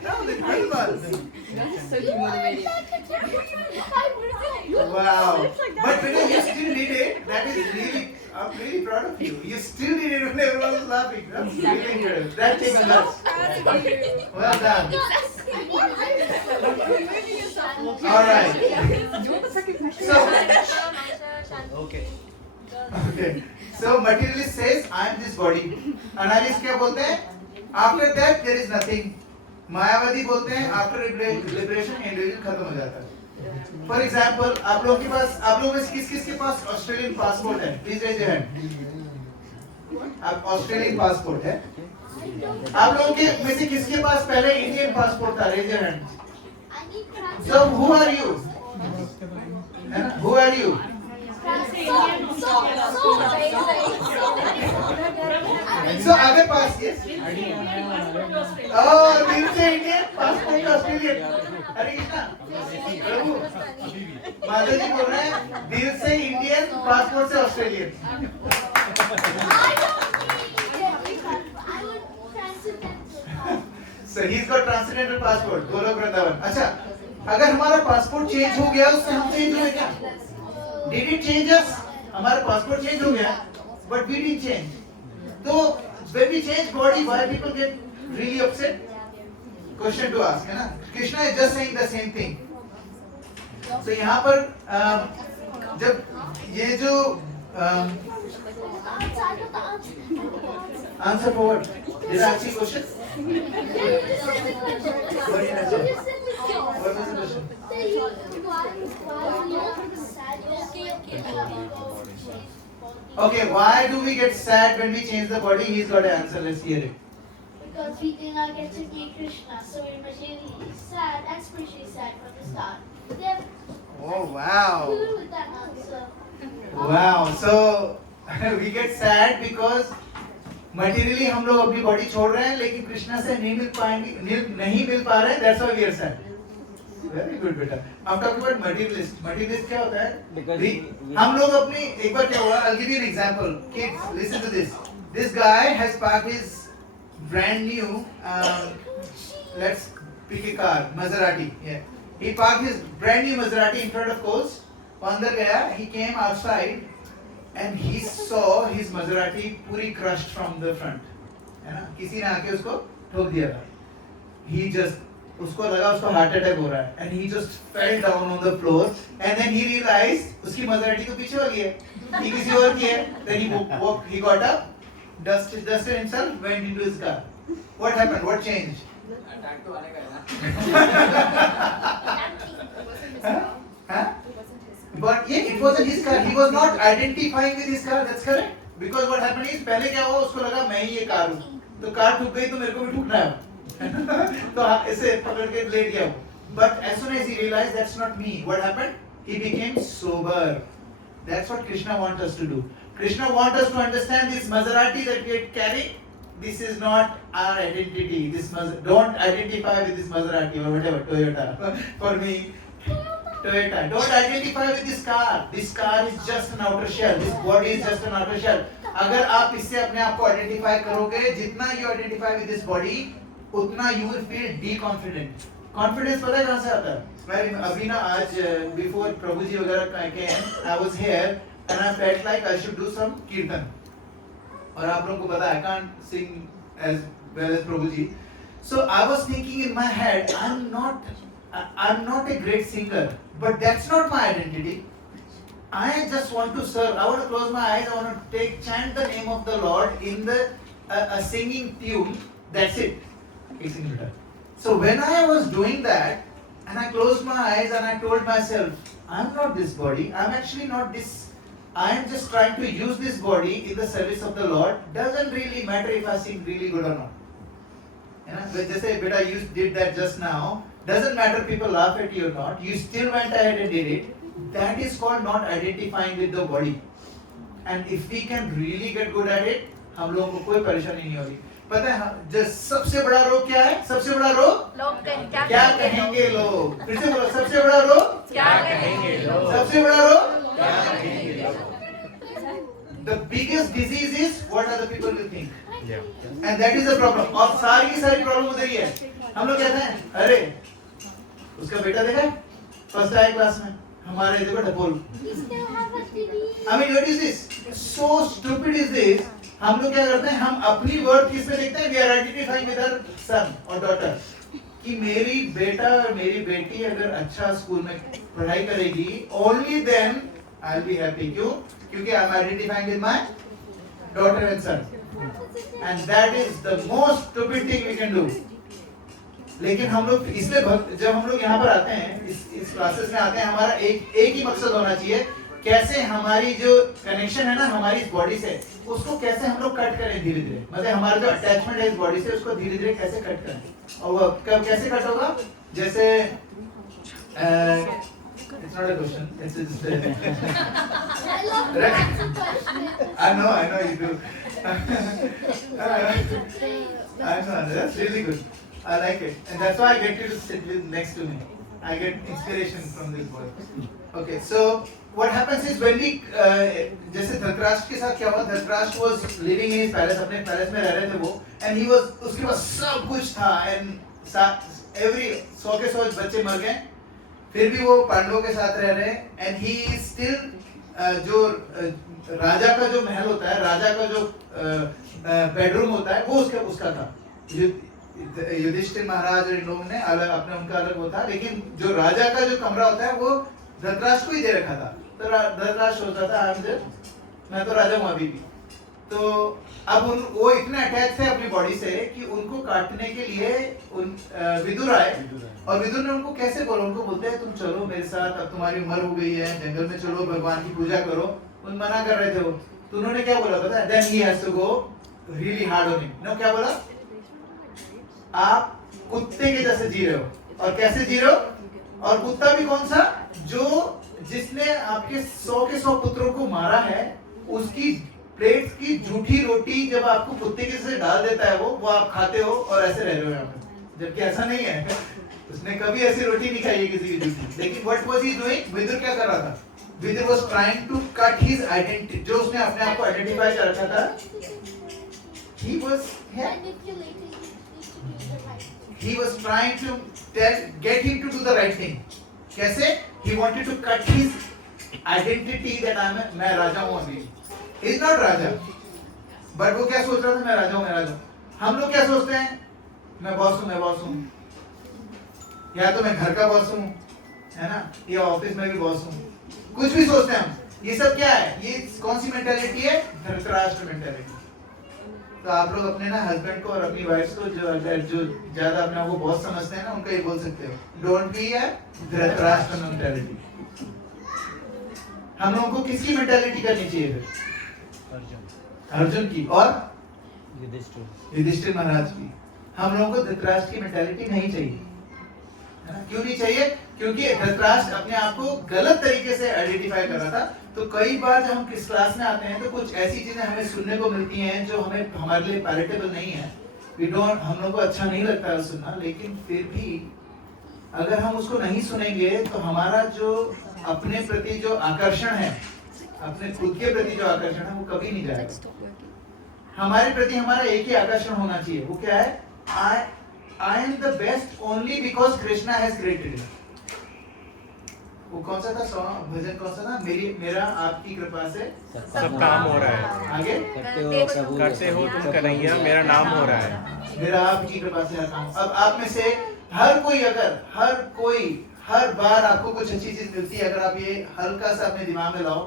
That was incredible. You guys are so so demotivating. Wow. But beta, you still did it. That is really, I'm really proud of you. You still did it when everyone was laughing. That's really incredible. That takes guts. Well done. All right. So, Okay. okay. So materialist says, I am this body. Analyst क्या बोलते हैं? After that there is nothing. मायावादी बोलते हैं after liberation individual खत्म हो जाता है. For example, आप लोगों के में से किस के पास ऑस्ट्रेलियन पासपोर्ट है? Please raise your hand. आप ऑस्ट्रेलियन पासपोर्ट है? आप लोगों के में से किसके पास पहले इंडियन पासपोर्ट था? Raise your hand. So who are you? Who are you? So other pass, yes. Oh, दिल से इंडियन पासपोर्ट ऑस्ट्रेलियन. हरे कृष्णा. प्रभु. माता जी बोल रहे हैं दिल से इंडियन पासपोर्ट से Australian. So he's got transcendental passport. Golok Vrindavan. अच्छा, अगर हमारा पासपोर्ट चेंज हो गया उससे हम चेंज हुए क्या? Did it change us? हमारा पासपोर्ट चेंज हो गया, but we didn't change. तो when we change body, why people get really upset? Question to ask, है ना? Krishna is just saying the same thing. So यहाँ पर जब ये जो answer for what? Did I ask you a question? What did I say? What was the question? Okay, why do we get sad when we change the body? He's got an answer. Let's hear it. Because we did not get to meet Krishna, so we're materially sad and spiritually sad from the start. Oh wow! With that answer. Wow. So we get sad because materially हम लोग अपनी body छोड़ रहे हैं, लेकिन कृष्णा से नहीं मिल पा रहे हैं. That's why we are sad. Very good, बेटा. I'm talking about materialist. Materialist क्या होता है? हम लोग अपनी एक बार क्या हुआ? I'll give you an example. Kids, listen to this. This guy has parked his brand new, let's pick a car, Maserati. Yeah. He parked his brand new Maserati in front of Coles. अंदर गया. He came outside and he saw his Maserati पूरी crushed from the front. है ना? किसी ने आके उसको ठोक दिया था. He just उसको लगा उसको हार्ट अटैक हो रहा है and he just fell down on the floor and then he realized उसकी Maserati तो पीछे वाली है, ये किसी और की है. Then he got up, dusted himself, went into his car. What happened? What changed? But yeah, it wasn't his car. He was not identifying with his car. That's correct. Because what happened is पहले क्या हुआ? उसको लगा मैं ही ये कार हूँ. तो कार ठुक गई तो मेरे को भी ठुकना है. तो ऐसे पकड़ के लेट गया. But as soon as he realized that's not me, what happened? He became sober. That's what Krishna wants us to do. Krishna wants us to understand this Maserati that we carry. This is not our identity. Don't identify with this Maserati or whatever Toyota. For me, Toyota. Don't identify with this car. This car is just an outer shell. This body is just an outer shell. अगर आप इससे अपने आप को identify करोगे, जितना you identify with this body, उतना you will feel deconfident. Confidence पता है कहाँ से आता है? मैं अभी ना आज before प्रभु जी वगैरह came, I was here and I felt like I should do some कीर्तन. और आप लोगों को पता है I can't sing as well as Prabhu ji. So I was thinking in my head, I'm not a great singer, but that's not my identity. I just want to serve. I want to close my eyes. I want to chant the name of the Lord in the a singing tune. That's it. So when I was doing that, and I closed my eyes and I told myself, I'm not this body. I'm actually not this. I am just trying to use this body in the service of the Lord. Doesn't really matter if I sing really good or not. But just say, beta, you did that just now. Doesn't matter people laugh at you or not. You still went ahead and did it. That is called not identifying with the body. And if we can really get good at it, हम लोगों को कोई परेशानी नहीं होगी. पता है जो सबसे बड़ा रोग क्या है? सबसे बड़ा रोग क्या कहेंगे लोग? फिर से बोलो, सबसे बड़ा रोग क्या कहेंगे लोग? सबसे बड़ा रोग क्या कहेंगे लोग? The biggest disease is what other people will think. And that is the problem. और सारी की सारी प्रॉब्लम उधर ही है. हम लोग कहते हैं, अरे उसका बेटा देखा है फर्स्ट आया क्लास में, हमारे देखो ढपोल। I mean what is this? So stupid is this? हम लोग क्या करते हैं, हम अपनी वर्थ किस में देखते हैं? We are identifying with our son or daughter कि मेरी बेटा और मेरी बेटी अगर अच्छा स्कूल में पढ़ाई करेगी, only then I'll be happy. क्यों? क्योंकि I'm identifying with my daughter and son, and that is the most stupid thing we can do. लेकिन हम लोग इसलिए जब हम लोग यहाँ पर आते हैं, इस क्लासेस में आते हैं, हमारा एक ही मकसद होना चाहिए, कैसे हमारी जो कनेक्शन है ना हमारी इस बॉडी से, उसको कैसे हम लोग कट करें धीरे धीरे, मतलब हमारा जो अटैचमेंट है इस बॉडी से उसको धीरे धीरे कैसे कट करें, और वो कब कैसे कट होगा? जैसे it's not a question, it's just I know you do. I know, that's really good. I like it, and that's why I get you to sit next to me. I get inspiration from this boy. Okay, so what happens is when we जैसे धृतराष्ट्र के साथ क्या हुआ, Dhritarashtra was living in his palace, अपने पैलेस में रह रहे थे वो, and he was, उसके पास सब कुछ था, and every 100 के 100 बच्चे मर गए, फिर भी वो पांडवों के साथ रह रहे हैं, and he is still जो राजा का जो महल होता है, राजा का जो बेडरूम होता है, वो उसका था। युधिष्ठिर महाराज और इन लोगों ने अलग अपने उनका अलग वो था, लेकिन जो राजा का जो कमरा होता है वो धृतराष्ट्र को ही दे रखा था। तो धृतराष्ट्र सोचता था मैं तो राजा हूँ अभी भी। तो अब वो इतने अटैच थे अपनी बॉडी से कि उनको काटने के लिए विदुर आए, और विदुर ने उनको कैसे बोला, उनको बोलते हैं तुम चलो मेरे साथ, अब तुम्हारी उम्र हो गई है, जंगल में चलो भगवान की पूजा करो। उन मना कर रहे थे वो, तो उन्होंने क्या बोला पता है? Then he has to go really hard on him. No क्या बोला? आप कुत्ते के जैसे जी रहे हो, और कैसे जी रहे हो? और कुत्ता भी कौन सा? जिसने आपके 100 के 100 पुत्रों को मारा है, उसकी प्लेट की झूठी रोटी जब आपको कुत्ते के जैसे डाल देता है वो आप खाते हो और ऐसे रह रहे हो यहाँ पे, जबकि ऐसा नहीं है। उसने कभी ऐसी रोटी नहीं खाई है किसी की झूठी। लेकिन what was he doing? Vidur क्या कर रहा था? Vidur was trying to cut his identity, जो उसने अपने आप को आइडेंटिफाई कर रखा था। He was trying to get him to do the right thing. कैसे? He wanted to cut his identity that मैं राजा हूँ अभी। He is not Raja, but वो क्या सोच रहा था? मैं राजा हूँ। हम लोग क्या सोचते हैं? मैं बॉस हूँ। या तो मैं घर का बॉस हूँ, है ना? या ऑफिस में भी बॉस हूँ। कुछ भी सोचते हैं हम। ये सब क्या है? ये कौन सी मेंटालिटी है? धृतराष्ट्र मेंटालिटी। तो आप लोग अपने ना हस्बैंड को और अपनी वाइफ को जो ज्यादा अपने आप को बॉस समझते हैं ना, उनको ये बोल सकते हो, don't be a Dhritarashtra mentality. हम लोगों को किसकी मेंटालिटी करनी चाहिए फिर? अर्जुन की और युधिष्ठिर महाराज की। हम लोगों को धृतराष्ट्र की मेंटालिटी नहीं चाहिए। क्यों नहीं चाहिए? क्योंकि धृतराष्ट्र अपने आप को गलत तरीके से आइडेंटिफाई कर रहा था। तो कई बार जब हम किस क्लास में आते हैं तो कुछ ऐसी चीजें हमें सुनने को मिलती हैं जो हमारे लिए पैलेटेबल नहीं है, हम लोग को अच्छा नहीं लगता है सुनना, लेकिन फिर भी अगर हम उसको नहीं सुनेंगे तो हमारा जो अपने प्रति जो आकर्षण है, अपने खुद के प्रति जो आकर्षण है, वो कभी नहीं जाएगा। हमारे प्रति हमारा एक ही आकर्षण होना चाहिए, वो क्या है? I am the best only because Krishna has created it. वो कौन सा था सॉन्ग, भजन कौन सा था? मेरा आपकी कृपा से सब काम हो रहा है। आगे करते हो तुम कन्हैया, मेरा नाम हो रहा है। मेरा आपकी कृपा से हर काम। अब आप में से हर कोई हर बार आपको कुछ अच्छी चीज मिलती है, अगर आप ये हल्का सा अपने दिमाग में लाओ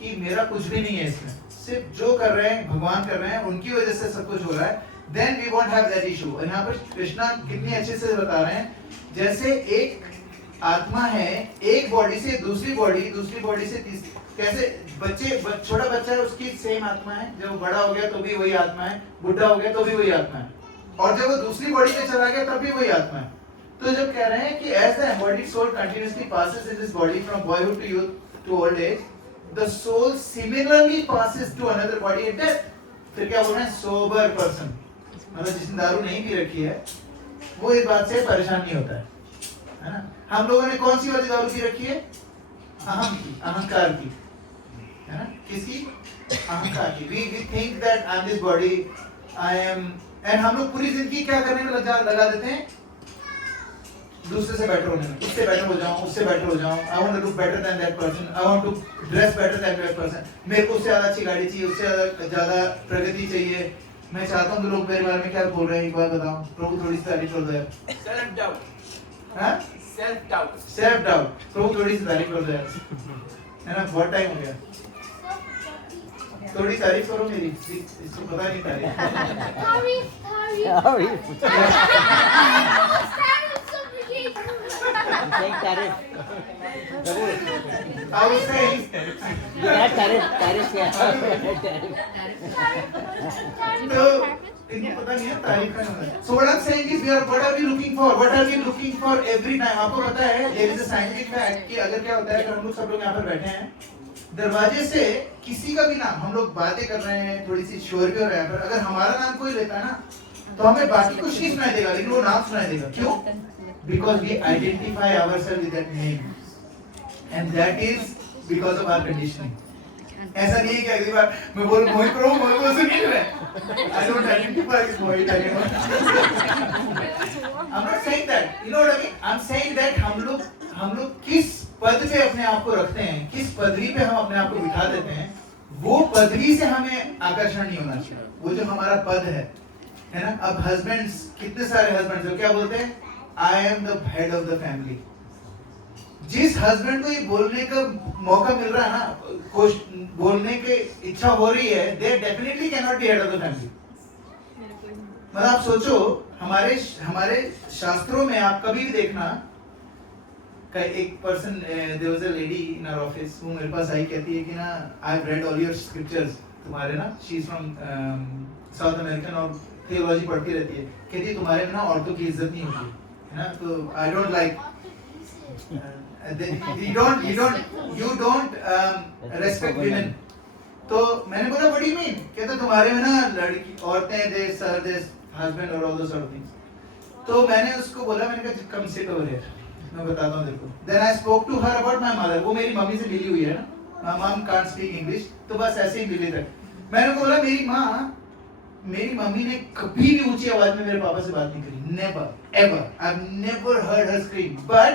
कि मेरा कुछ भी नहीं है इसमें, सिर्फ जो कर रहे हैं भगवान कर रहे हैं, उनकी वजह से सब कुछ हो रहा है, then we won't have that issue। और यहाँ पर कृष्णा कितनी अच्छे से बता रहे हैं, जैसे एक आत्मा है, एक बॉडी से दूसरी बॉडी से तीसरी, कैसे छोटा बच्चा है उसकी सेम आत्मा है, जब वो बड़ा हो गया तो भी वही आत्मा है, बुढ़ा हो गया तो भी वही आत्मा है, और जब वो दूसरी बॉडी में चला गया तब भी वही आत्मा है। तो जब कह रहे हैं कि as the embodied soul continuously passes in this body from boyhood to youth to old age, the soul similarly passes to another body at death। फिर क्या बोल रहे हैं? sober person, मतलब जिसने दारू नहीं पी रखी है वो इस बात से परेशान नहीं होता है ना? हम लोगों ने कौन सी वाली दारू पी रखी है? अहंकार की, है ना? किसकी? अहंकार की। We think that I am this body, I am, and हम लोग पूरी जिंदगी क्या करने में लगा देते हैं? दूसरे से बेटर होने में, इससे बेटर हो जाऊं, उससे बेटर हो जाऊं, I want to look better than that person, I want to dress better than that person, मेरे को उससे ज़्यादा अच्छी गाड़ी चाहिए, उससे ज़्यादा प्रगति चाहिए, मैं चाहता हूं कि लोग मेरे बारे में क्या बोल रहे हैं एक बार बताओ, प्रभु थोड़ी सी तारीफ कर दो यार। सेल्फ डाउट, हाँ? सेल्फ डाउट, सेल्फ डाउट, प्रभु थोड़ी सी तारीफ कर दो यार, है ना, बहुत टाइम हो गया, थोड़ी तारीफ करो मेरी, इसको पता नहीं तारीफ। I was saying, तो इनको पता नहीं है तारीफ का मतलब। So what I'm saying is, what are we looking for? What are we looking for every time? आपको पता है, there is a scientific fact कि अगर क्या होता है, अगर हम लोग सब लोग यहाँ पर बैठे हैं, दरवाजे से किसी का भी नाम, हम लोग बातें कर रहे हैं, थोड़ी सी शोर भी हो रहा है, पर अगर हमारा नाम कोई लेता है ना, तो हमें बाकी कुछ नहीं सुनाई देगा, लेकिन वो नाम सुनाई देगा। क्यों? Because we identify ourselves with that name, and that is because of our conditioning. ऐसा नहीं है कि अगली बार मैं बोलूं मोहित करो, मोहित को सुन नहीं रहे। I don't identify with Mohit anymore. I'm not saying that. You know what I mean? I'm saying that हम लोग किस पद पे अपने आप को रखते हैं, किस पदवी पे हम अपने आप को बिठा देते हैं, वो पदवी से हमें आकर्षण नहीं होना चाहिए। वो जो हमारा पद है ना? अब हस्बैंड्स, कितने सारे हस्बैंड्स हैं, क्या बोलते हैं? I am the head of the family. जिस हस्बैंड को ये बोलने का मौका मिल रहा है ना, कुछ बोलने की इच्छा हो रही है, they definitely cannot be head of the family. मतलब आप सोचो, हमारे शास्त्रों में आप कभी भी देखना, एक person, there was a lady in our office, वो मेरे पास आई, कहती है कि ना, I've read all your scriptures, तुम्हारे ना, she's from South American और theology पढ़ती रहती है, कहती है तुम्हारे में ना औरतों की इज्जत नहीं होती है ना, तो I don't like, you don't respect women. तो मैंने बोला what do you mean? कहता तुम्हारे में ना लड़की, औरतें, they serve their husband और all those sort of things. तो मैंने उसको बोला, मैंने कहा come sit over here, मैं बताता हूँ तेरे को। Then I spoke to her about my mother. वो मेरी मम्मी से मिली हुई है ना, my mom can't speak English, तो बस ऐसे ही मिली तक। मैंने बोला मेरी मम्मी ने कभी भी ऊंची आवाज में मेरे पापा से बात नहीं करी, never, ever, I've never heard her scream, but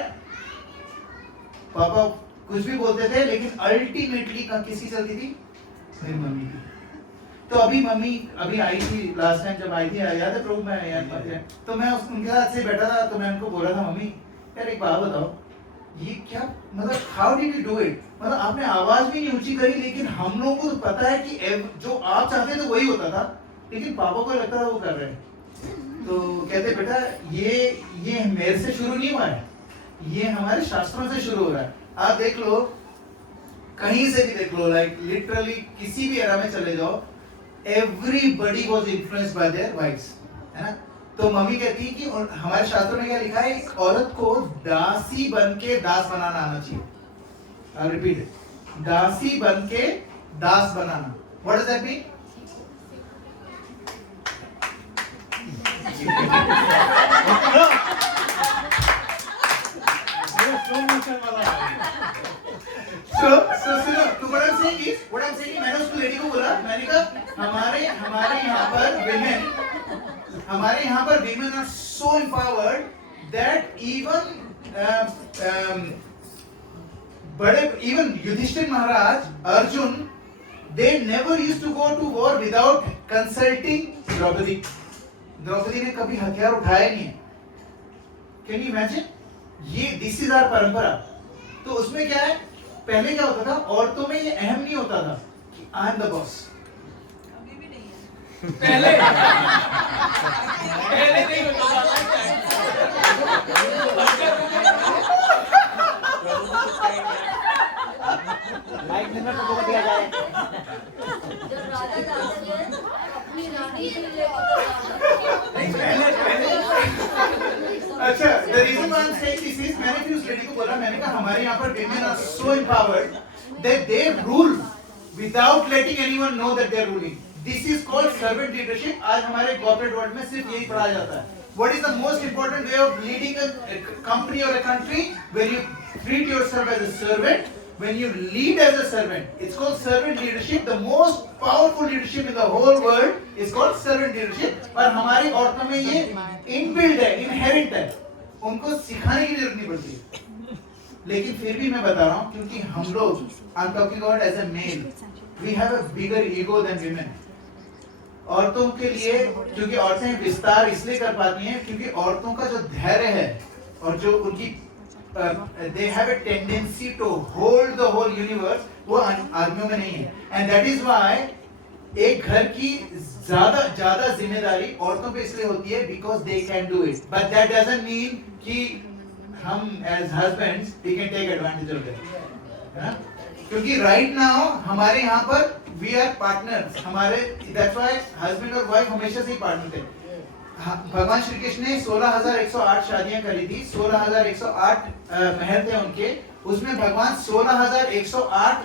पापा कुछ भी बोलते थे, लेकिन अल्टीमेटली किसकी चलती थी? मेरी मम्मी की। तो अभी आई थी, लास्ट टाइम जब आई थी, याद है प्रभु, मैं याद है, तो मैं उनके साथ से बैठा था, तो मैं उनको बोला था, मम्मी यार एक बात बताओ, ये क्या मतलब, how did you do it? मतलब आपने आवाज भी नहीं ऊंची करी, लेकिन हम लोगों को पता है कि जो आप चाहते थे वही होता था, लेकिन पापा को लगता था वो कर रहे हैं। तो कहते बेटा ये मेरे से शुरू नहीं हुआ है, ये हमारे शास्त्रों से शुरू हो रहा है। आप देख लो, कहीं से भी देख लो, लाइक लिटरली किसी भी एरा में चले जाओ, everybody was influenced by their wifes, है ना? तो मम्मी कहती है कि हमारे शास्त्रों में क्या लिखा है, एक औरत को दासी बन के दास बनाना आना चाहिए। आई रिपीट इट, दासी बन के दास बनाना। What does that mean? So what I'm saying, मैंने उसको लेडी को बोला, मैंने कहा हमारे यहाँ पर women are so empowered that even Yudhishthir Maharaj, Arjun, they never used to go to war without consulting Draupadi. Draupadi ने कभी हथियार उठाया नहीं है। Can you imagine? ये this is our परंपरा। तो उसमें क्या है, पहले क्या होता था, औरतों में ये अहम नहीं होता था कि आई एम द बॉस। अभी भी नहीं है। पहले नहीं होता था। माइक नंबर तो को दिया जाए। जब राजा जाती है अपनी रानी से लेकर अच्छा, the reason why I'm saying this is, मैंने भी उस लेडी को बोला, मैंने कहा हमारे यहाँ पर women are so empowered that they rule without letting anyone know that they are ruling. This is called servant leadership. आज हमारे corporate world में सिर्फ यही पढ़ाया जाता है। What is the most important way of leading a company or a country? When you treat yourself as a servant, when you lead as a servant, it's called servant leadership. The most powerful leadership in the whole world is called servant leadership. और हमारी औरतों में ये inbuilt है, inherent है। उनको सिखाने की जरूरत नहीं पड़ती। लेकिन फिर भी मैं बता रहा हूँ क्योंकि हम लोग, I am talking about as a male, we have a bigger ego than women. औरतों के लिए, क्योंकि औरतें विस्तार इसलिए कर पाती हैं क्योंकि औरतों का जो धैर्य है और जो उनकी they have a tendency to hold the whole universe, वो आदमियों में नहीं है। And that is why एक घर की ज्यादा जिम्मेदारी औरतों पे इसलिए होती है because they can do it, but that doesn't mean कि हम as husbands we can take advantage of it, है ना? क्योंकि right now हमारे यहाँ पर we are partners, हमारे that's why husband और wife हमेशा से ही partner थे। भगवान श्री कृष्ण ने 16,108 शादियां करी थी, 16,108 महल थे उनके, उसमें भगवान 16,108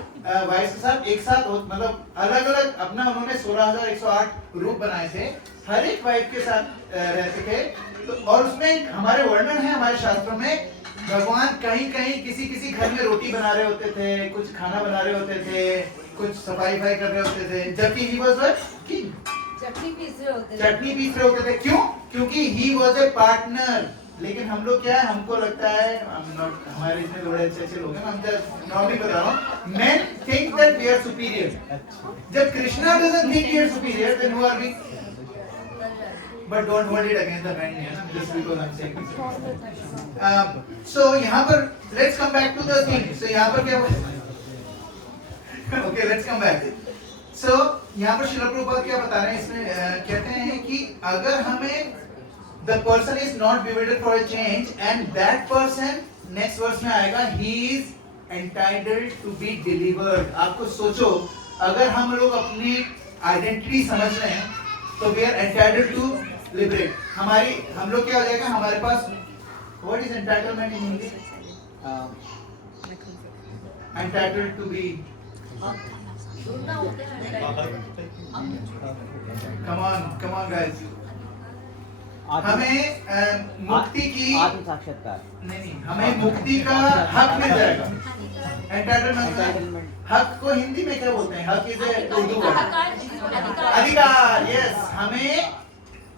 वाइफ के साथ एक साथ मतलब अलग अलग अपना उन्होंने 16,108 रूप बनाए थे, हर एक वाइफ के साथ रहते थे। तो और उसमें हमारे वर्णन है हमारे शास्त्रों में, भगवान कहीं कहीं किसी घर में रोटी बना रहे होते थे, कुछ खाना बना रहे होते थे, कुछ सफाई कर रहे होते थे, जबकि he was a king, चटनी पीस रहे होते थे। क्यों? क्योंकि he was a partner। लेकिन हम लोग क्या है, हमको लगता है हमारे इसमें बड़े अच्छे लोग हैं, हम जब नॉर्मली बता रहा हूँ, men think that we are superior। जब Krishna doesn't think we are superior, then who are we? But don't hold it against the men, just because I'm saying this। So यहाँ पर let's come back to the thing। So यहाँ पर क्या okay, let's come back। So यहाँ पर श्रील प्रभुपाद क्या बता रहे हैं इसमें, कहते हैं कि अगर हमें the person is not bewildered for a change and that person, next verse में आएगा, he is entitled to be delivered। आपको सोचो, अगर हम लोग अपनी आइडेंटिटी समझ रहे हैं तो we are entitled to liberate। हम लोग क्या हो जाएगा, हमारे पास what is entitlement in Hindi? Entitled to be come on guys। हमें मुक्ति की आत्म साक्षात्कार नहीं, हमें मुक्ति का हक मिल जाएगा। एंटाइटलमेंट, हक को हिंदी में क्या बोलते हैं? हक इज उर्दू वर्ड, अधिकार। यस, हमें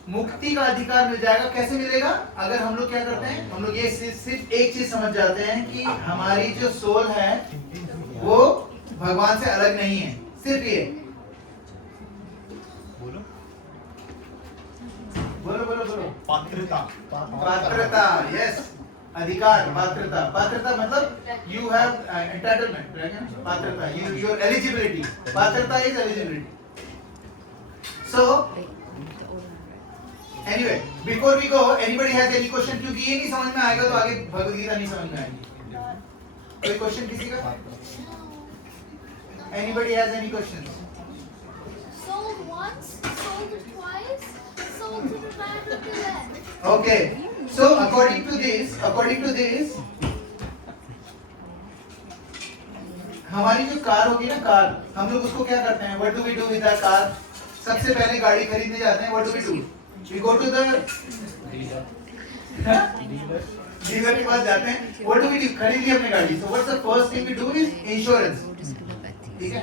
मुक्ति का अधिकार मिल जाएगा। कैसे मिलेगा? अगर हम लोग क्या करते हैं, हम लोग ये सिर्फ एक चीज समझ जाते हैं कि हमारी जो सोल है वो भगवान से अलग नहीं है, सिर्फ ये। बोलो पात्रता। यस, अधिकार, पात्रता मतलब यू हैव एंटाइटलमेंट, पात्रता, योर एलिजिबिलिटी। पात्रता is eligibility. So anyway, before we go, anybody has any question? क्योंकि ये नहीं समझ में आएगा तो आगे भगवद गीता नहीं समझ में आएगी। कोई क्वेश्चन किसी का? Anybody has any questions? Sold once, sold twice, sold to the back of the left. Okay. So according to this, हमारी जो कार होगी ना, कार, हम लोग उसको क्या करते हैं? What do we do with our car? सबसे पहले गाड़ी खरीदने जाते हैं, what do we do? We go to the dealer के पास जाते हैं, what do we do? खरीद ली हमने गाड़ी, so what's the first thing we do is insurance। ठीक है,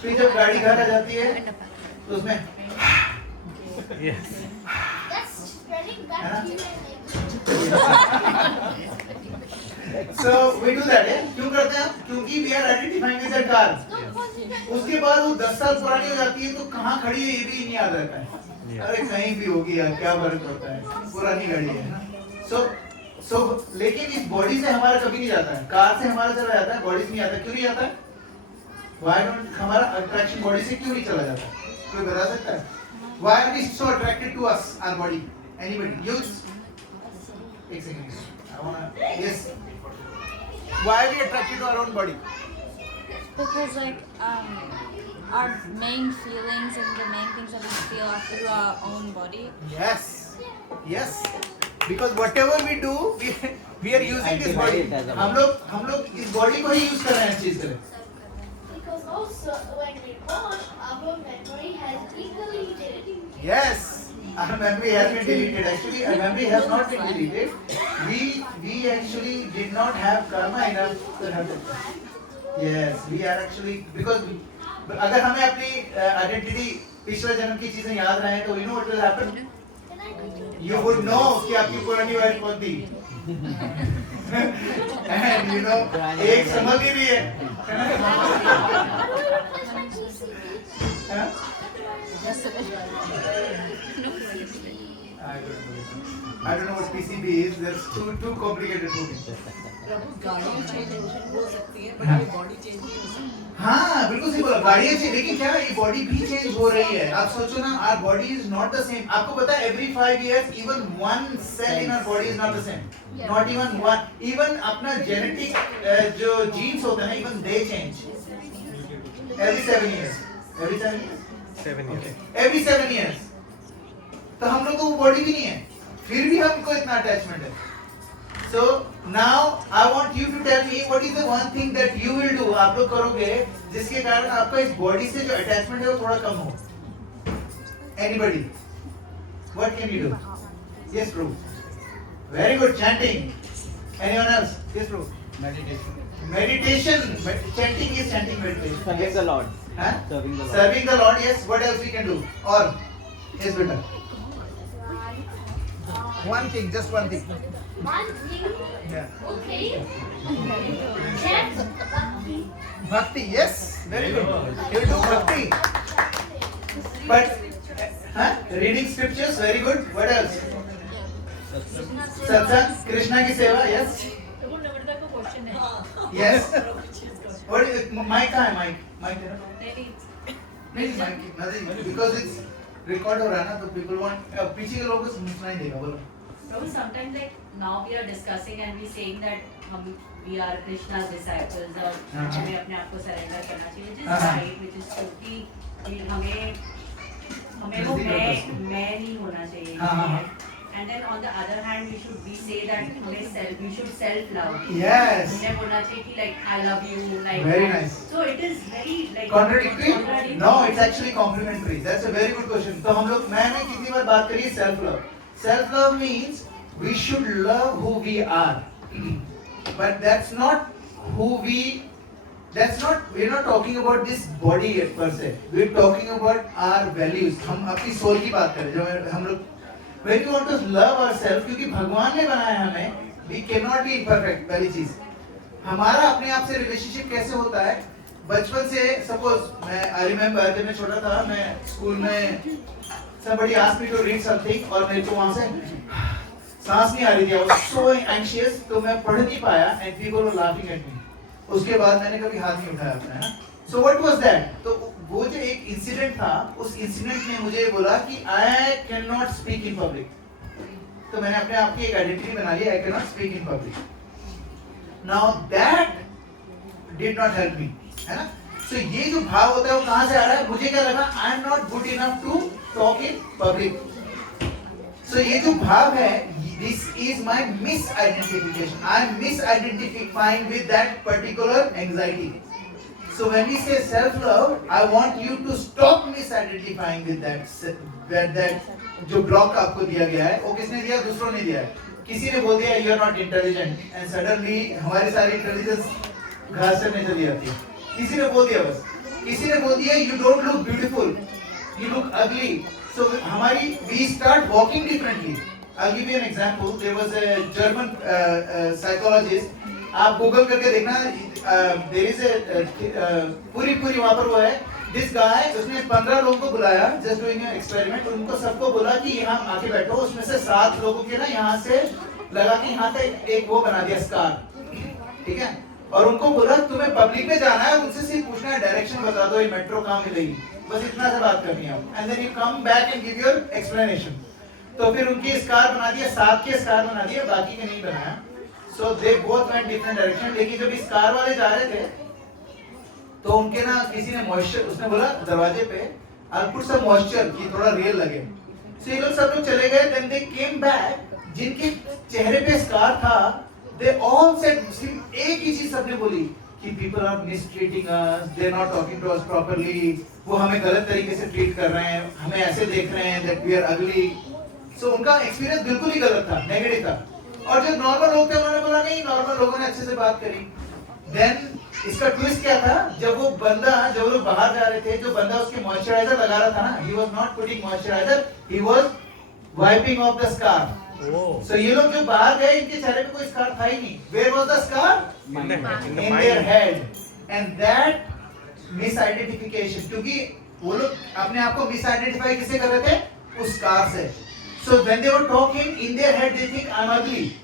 फिर जब गाड़ी घर आ जाती है तो उसमें That's spreading back to you. So we do that, है? क्यों करते हैं? क्योंकि we are identifying with that car। उसके बाद वो 10 साल पुरानी हो जाती है तो कहाँ खड़ी है ये भी नहीं याद रहता है। अरे कहीं भी होगी यार, क्या फर्क पड़ता है, पुरानी गाड़ी है ना। So लेकिन इस बॉडी से हमारा कभी नहीं जाता है, कार से हमारा चला जाता है, बॉडी से नहीं आता। क्यों नहीं जाता है? Why don't, हमारा अट्रैक्शन बॉडी से क्यों नहीं चला जाता? कोई बता सकता है? Why are we so attracted to us, our body? Anybody? Use? एक second, I wanna, yes. Why are we attracted to our own body? Because our main feelings and the main things that we feel are through our own body. Yes. Because whatever we do, we are using this body. हम लोग इस बॉडी को ही यूज कर रहे हैं चीज के लिए। Because also when we born, our memory has been deleted. Yes, our memory has been deleted. Actually, our memory has not been deleted. We actually did not have karma enough to have it. Yes, we are actually, because अगर हमें अपनी आइडेंटिटी पिछले जन्म की चीजें याद रहे तो you know what will happen? you would know कि आपकी पुरानी वाइफ कौन थी. And you know, एक समझी भी है. I don't know what PCB is. That's too complicated for me. प्रभु गाड़ी चेंज हो सकती है बट ये बॉडी चेंज नहीं हो सकती. हाँ बिल्कुल सही बोला. गाड़ियाँ चेंज, लेकिन क्या ये बॉडी भी चेंज हो रही है. आप सोचो ना, our body is not the same. आपको पता है every 5 years even one cell in our body is not the same. Not even one. Even अपना genetic जो genes होते हैं ना, even they change. Every 7 years. Every 7 years. 7 years. Every 7 years. तो हम लोग को वो बॉडी भी नहीं है, फिर भी हमको इतना अटैचमेंट है. So now I want you to tell me what is the one thing that you will do, आप लोग करोगे जिसके कारण आपका इस बॉडी से जो अटैचमेंट है वो थोड़ा कम हो. Anybody? What can you do? Yes, bro. Very good. Chanting. Anyone else? Yes, bro. Meditation. Meditation. Chanting is chanting meditation. Serving the Lord. Huh? Serving the Lord. Serving the Lord. Yes. What else we can do? Or yes, better. One thing, just one thing. One thing. Yeah. Okay. Yes. Bhakti, yes, very good. You do bhakti. But, reading scriptures, very good. What else? Satsang, Krishna की सेवा, yes. Yes. What is it? Mic कहाँ है? Mic है ना? नहीं mic नहीं, because it's record हो रहा है ना, तो people want पीछे के लोगों को सुनाई देगा. बोलो. Probably sometimes like now we are discussing and we saying that we are Krishna's disciples और हमें अपने आप को surrender करना चाहिए, which is right, which is totally हमें वो मैं नहीं होना चाहिए. And then on the other hand we say that we should self love. Yes. हमें बोलना चाहिए कि like I love you, like very nice. So it is very like Contradictory? No, it's actually complementary. That's a very good question. तो हम लोग मैंने कितनी बार बात करी self love. Self love means we should love who we are. But that's not who we're not talking about this body yet per se. We're talking about our values. हम अपनी soul की बात कर रहे हैं. जो हम लोग when we want to love ourselves, क्योंकि भगवान ने बनाया हमें, we cannot be imperfect. पहली चीज, हमारा अपने आप से रिलेशनशिप कैसे होता है? बचपन से सपोज I remember जब मैं छोटा था, मैं स्कूल में somebody asked me to read something और मेरे को वहाँ से सांस नहीं आ रही थी. I was so anxious, तो मैं पढ़ नहीं पाया and people were laughing at me. उसके बाद मैंने कभी हाथ नहीं उठाया अपना, है ना? So what was that? तो वो जो एक इंसिडेंट था, उस इंसिडेंट ने मुझे बोला कि I cannot speak in public. तो मैंने अपने आप की एक आइडेंटिटी बना ली, I cannot speak in public. Now that did not help me, है ना? So ये जो भाव होता है वो कहाँ से आ रहा है? मुझे क्या लगा? I am not good enough to talk in public. So ये जो भाव है, this is my misidentification. I am misidentifying with that particular anxiety. So when we say self-love, I want you to stop misidentifying with that जो ब्लॉक आपको दिया गया है, वो किसने दिया? दूसरों ने दिया है. किसी ने बोल दिया you are not intelligent and suddenly हमारी सारी इंटेलिजेंस घास चढ़ने चली जाती है. किसी ने बोल दिया बस. किसी ने बोल दिया you don't look beautiful, you look ugly. So हमारी we start walking differently. I'll give you an example. There was a German psychologist. आप गूगल करके देखना, there is a पूरी वहाँ पर वो है. This guy, उसने 15 लोगों को बुलाया, just doing an experiment. उनको सबको बोला कि यहाँ आके बैठो. उसमें से 7 लोगों के ना यहाँ से लगा के यहाँ तक एक वो बना दिया स्कार, ठीक है? और उनको बोला तुम्हें पब्लिक में जाना है, उनसे सिर्फ पूछना है डायरेक्शन बता दो, ये मेट्रो कहाँ मिलेगी, बस इतना से बात करनी है. And then you come back and give your explanation. तो फिर उनकी स्कार बना दिया, 7 के स्कार बना दिया, बाकी के नहीं बनाया. So they both went different direction. लेकिन जब स्कार वाले जा रहे थे, तो उनके ना किसी ने मॉइस्चर, उसने बोला दरवाजे पे I'll put some moisture कि थोड़ा रियल लगे. So ये लोग सब लोग चले गए. Then they came back. जिनके चेहरे पे स्कार था, they all said एक ही चीज सबने बोली कि people are mistreating us, they're not talking to us properly. वो हमें गलत तरीके से ट्रीट कर रहे हैं, हमें ऐसे देख रहे हैं that we are ugly. So उनका एक्सपीरियंस बिल्कुल ही गलत था, नेगेटिव था. और जो नॉर्मल लोग थे उन्होंने बोला नहीं, नॉर्मल लोगों ने अच्छे से बात करी. देन इसका ट्विस्ट क्या था? जब वो बंदा, जब लोग बाहर जा रहे थे, जो बंदा उसके मॉइस्चराइजर लगा रहा था ना, he was not putting moisturizer, he was wiping off the scar. So ये लोग जो बाहर गए इनके चेहरे पे कोई scar था ही नहीं. Where was the scar? In the In their head. And that misidentification, क्योंकि वो लोग अपने आप को misidentify किससे कर रहे थे? उस scar से. So when they were talking in their head, they think I'm ugly.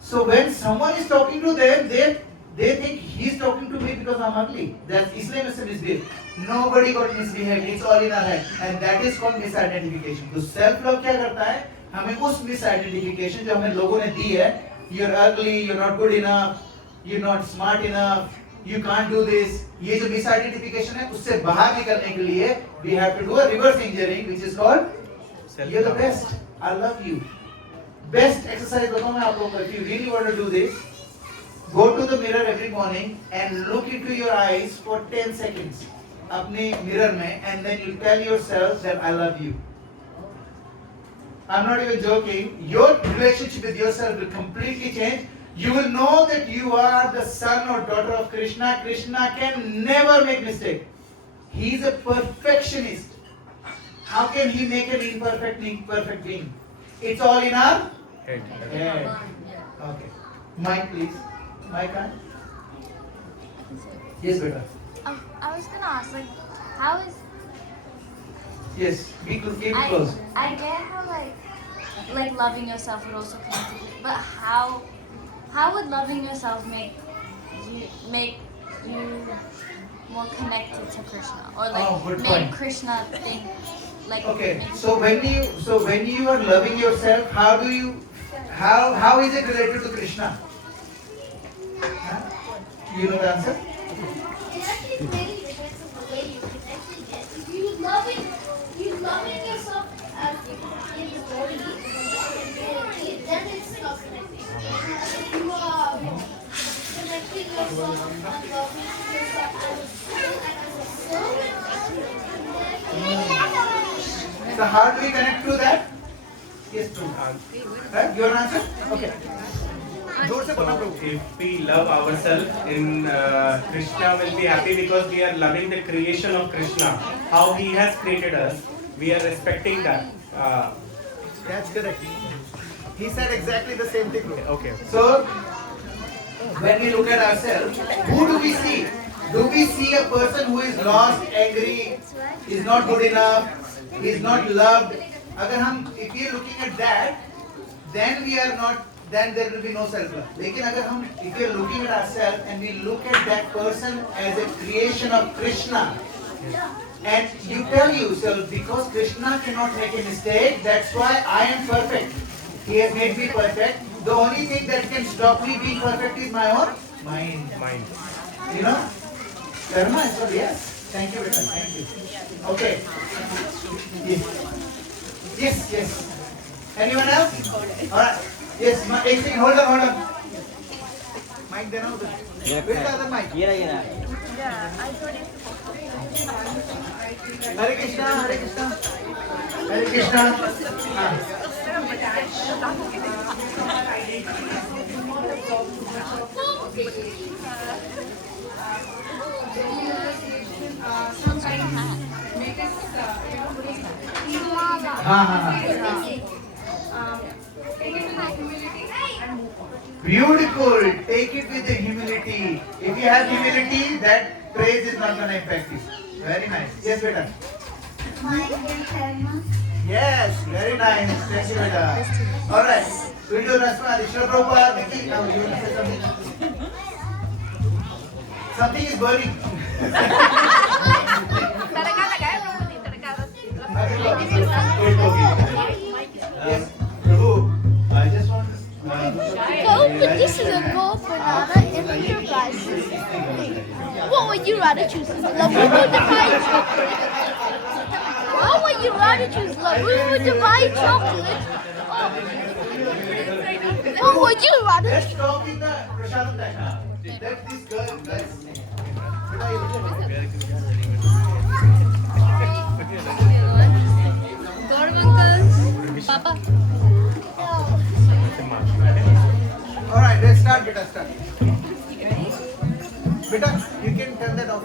So when someone is talking to them, they think he's talking to me because I'm ugly. That's इसलिए मैं misbehave. Nobody got misbehaved. It's all in our head, and that is called misidentification. तो self love क्या करता है? हमें उस misidentification जो हमें लोगों ने दी है, you're ugly, you're not good enough, you're not smart enough, you can't do this. ये जो misidentification है, उससे बाहर निकलने के लिए we have to do a reverse engineering, which is called you're the best. I love you. Best exercise बताऊँ मैं आप लोगों को. If you really want to do this, go to the mirror every morning and look into your eyes for 10 seconds. अपने mirror में, and then you tell yourself that I love you. I'm not even joking. Your relationship with yourself will completely change. You will know that you are the son or daughter of Krishna. Krishna can never make mistake. He is a perfectionist. How can he make an imperfect being? It's all in our head. Okay. Mike, please. Mike, huh? Yes, beta. I was gonna ask, like, how is Yes, be close. I get how like loving yourself would also connect to it, but how would loving yourself make you more connected to Krishna, or like good make point. Krishna think like Okay, make so when you are loving yourself, how is it related to Krishna? Huh? You know the answer? It actually really depends on the way you can actually get. If you loving yourself as in the body, then it's not connecting. If you are connecting yourself and loving yourself as a soul and as a soul, So how do we connect to that? Yes, true. Right? Your answer? Okay. If we love ourselves, in Krishna will be happy because we are loving the creation of Krishna. How he has created us, we are respecting that. That's correct. He said exactly the same thing. Okay. So when we look at ourselves, who do we see? Do we see a person who is lost, angry, is not good enough, is not loved? If we are looking at that, then there will be no self-love. If we are looking at ourselves and we look at that person as a creation of Krishna, and you tell yourself, because Krishna cannot make a mistake, that's why I am perfect. He has made me perfect. The only thing that can stop me being perfect is my own mind. You know? Karma is what, yes. Thank you, Beta. Thank you. Okay. Yes. Anyone else? Alright. Yes, एक second, hold on. Mic देना उधर. Where is the other mic? ये रहा. Hare Krishna. Make us, take it with the humility and move on. Beautiful. Take it with the humility. If you have humility, that praise is not going to impact you. Very nice. Yes, beta. Yes, very nice. Thank you, beta. All right. We'll do last one. Shri Prabhupada, Nikki, now you want to say something? Something is burning. Yes, Prabhu, I just want to. But this is a gold banana enterprises thing. What would you rather choose? Labubu Dubai chocolate? What would you rather choose? Labubu Dubai chocolate? What would you rather Let's choose? talk in the Prasadam time. Let this girl, guys. Papa. Alright, let's start, beta. Beta, you can turn that off.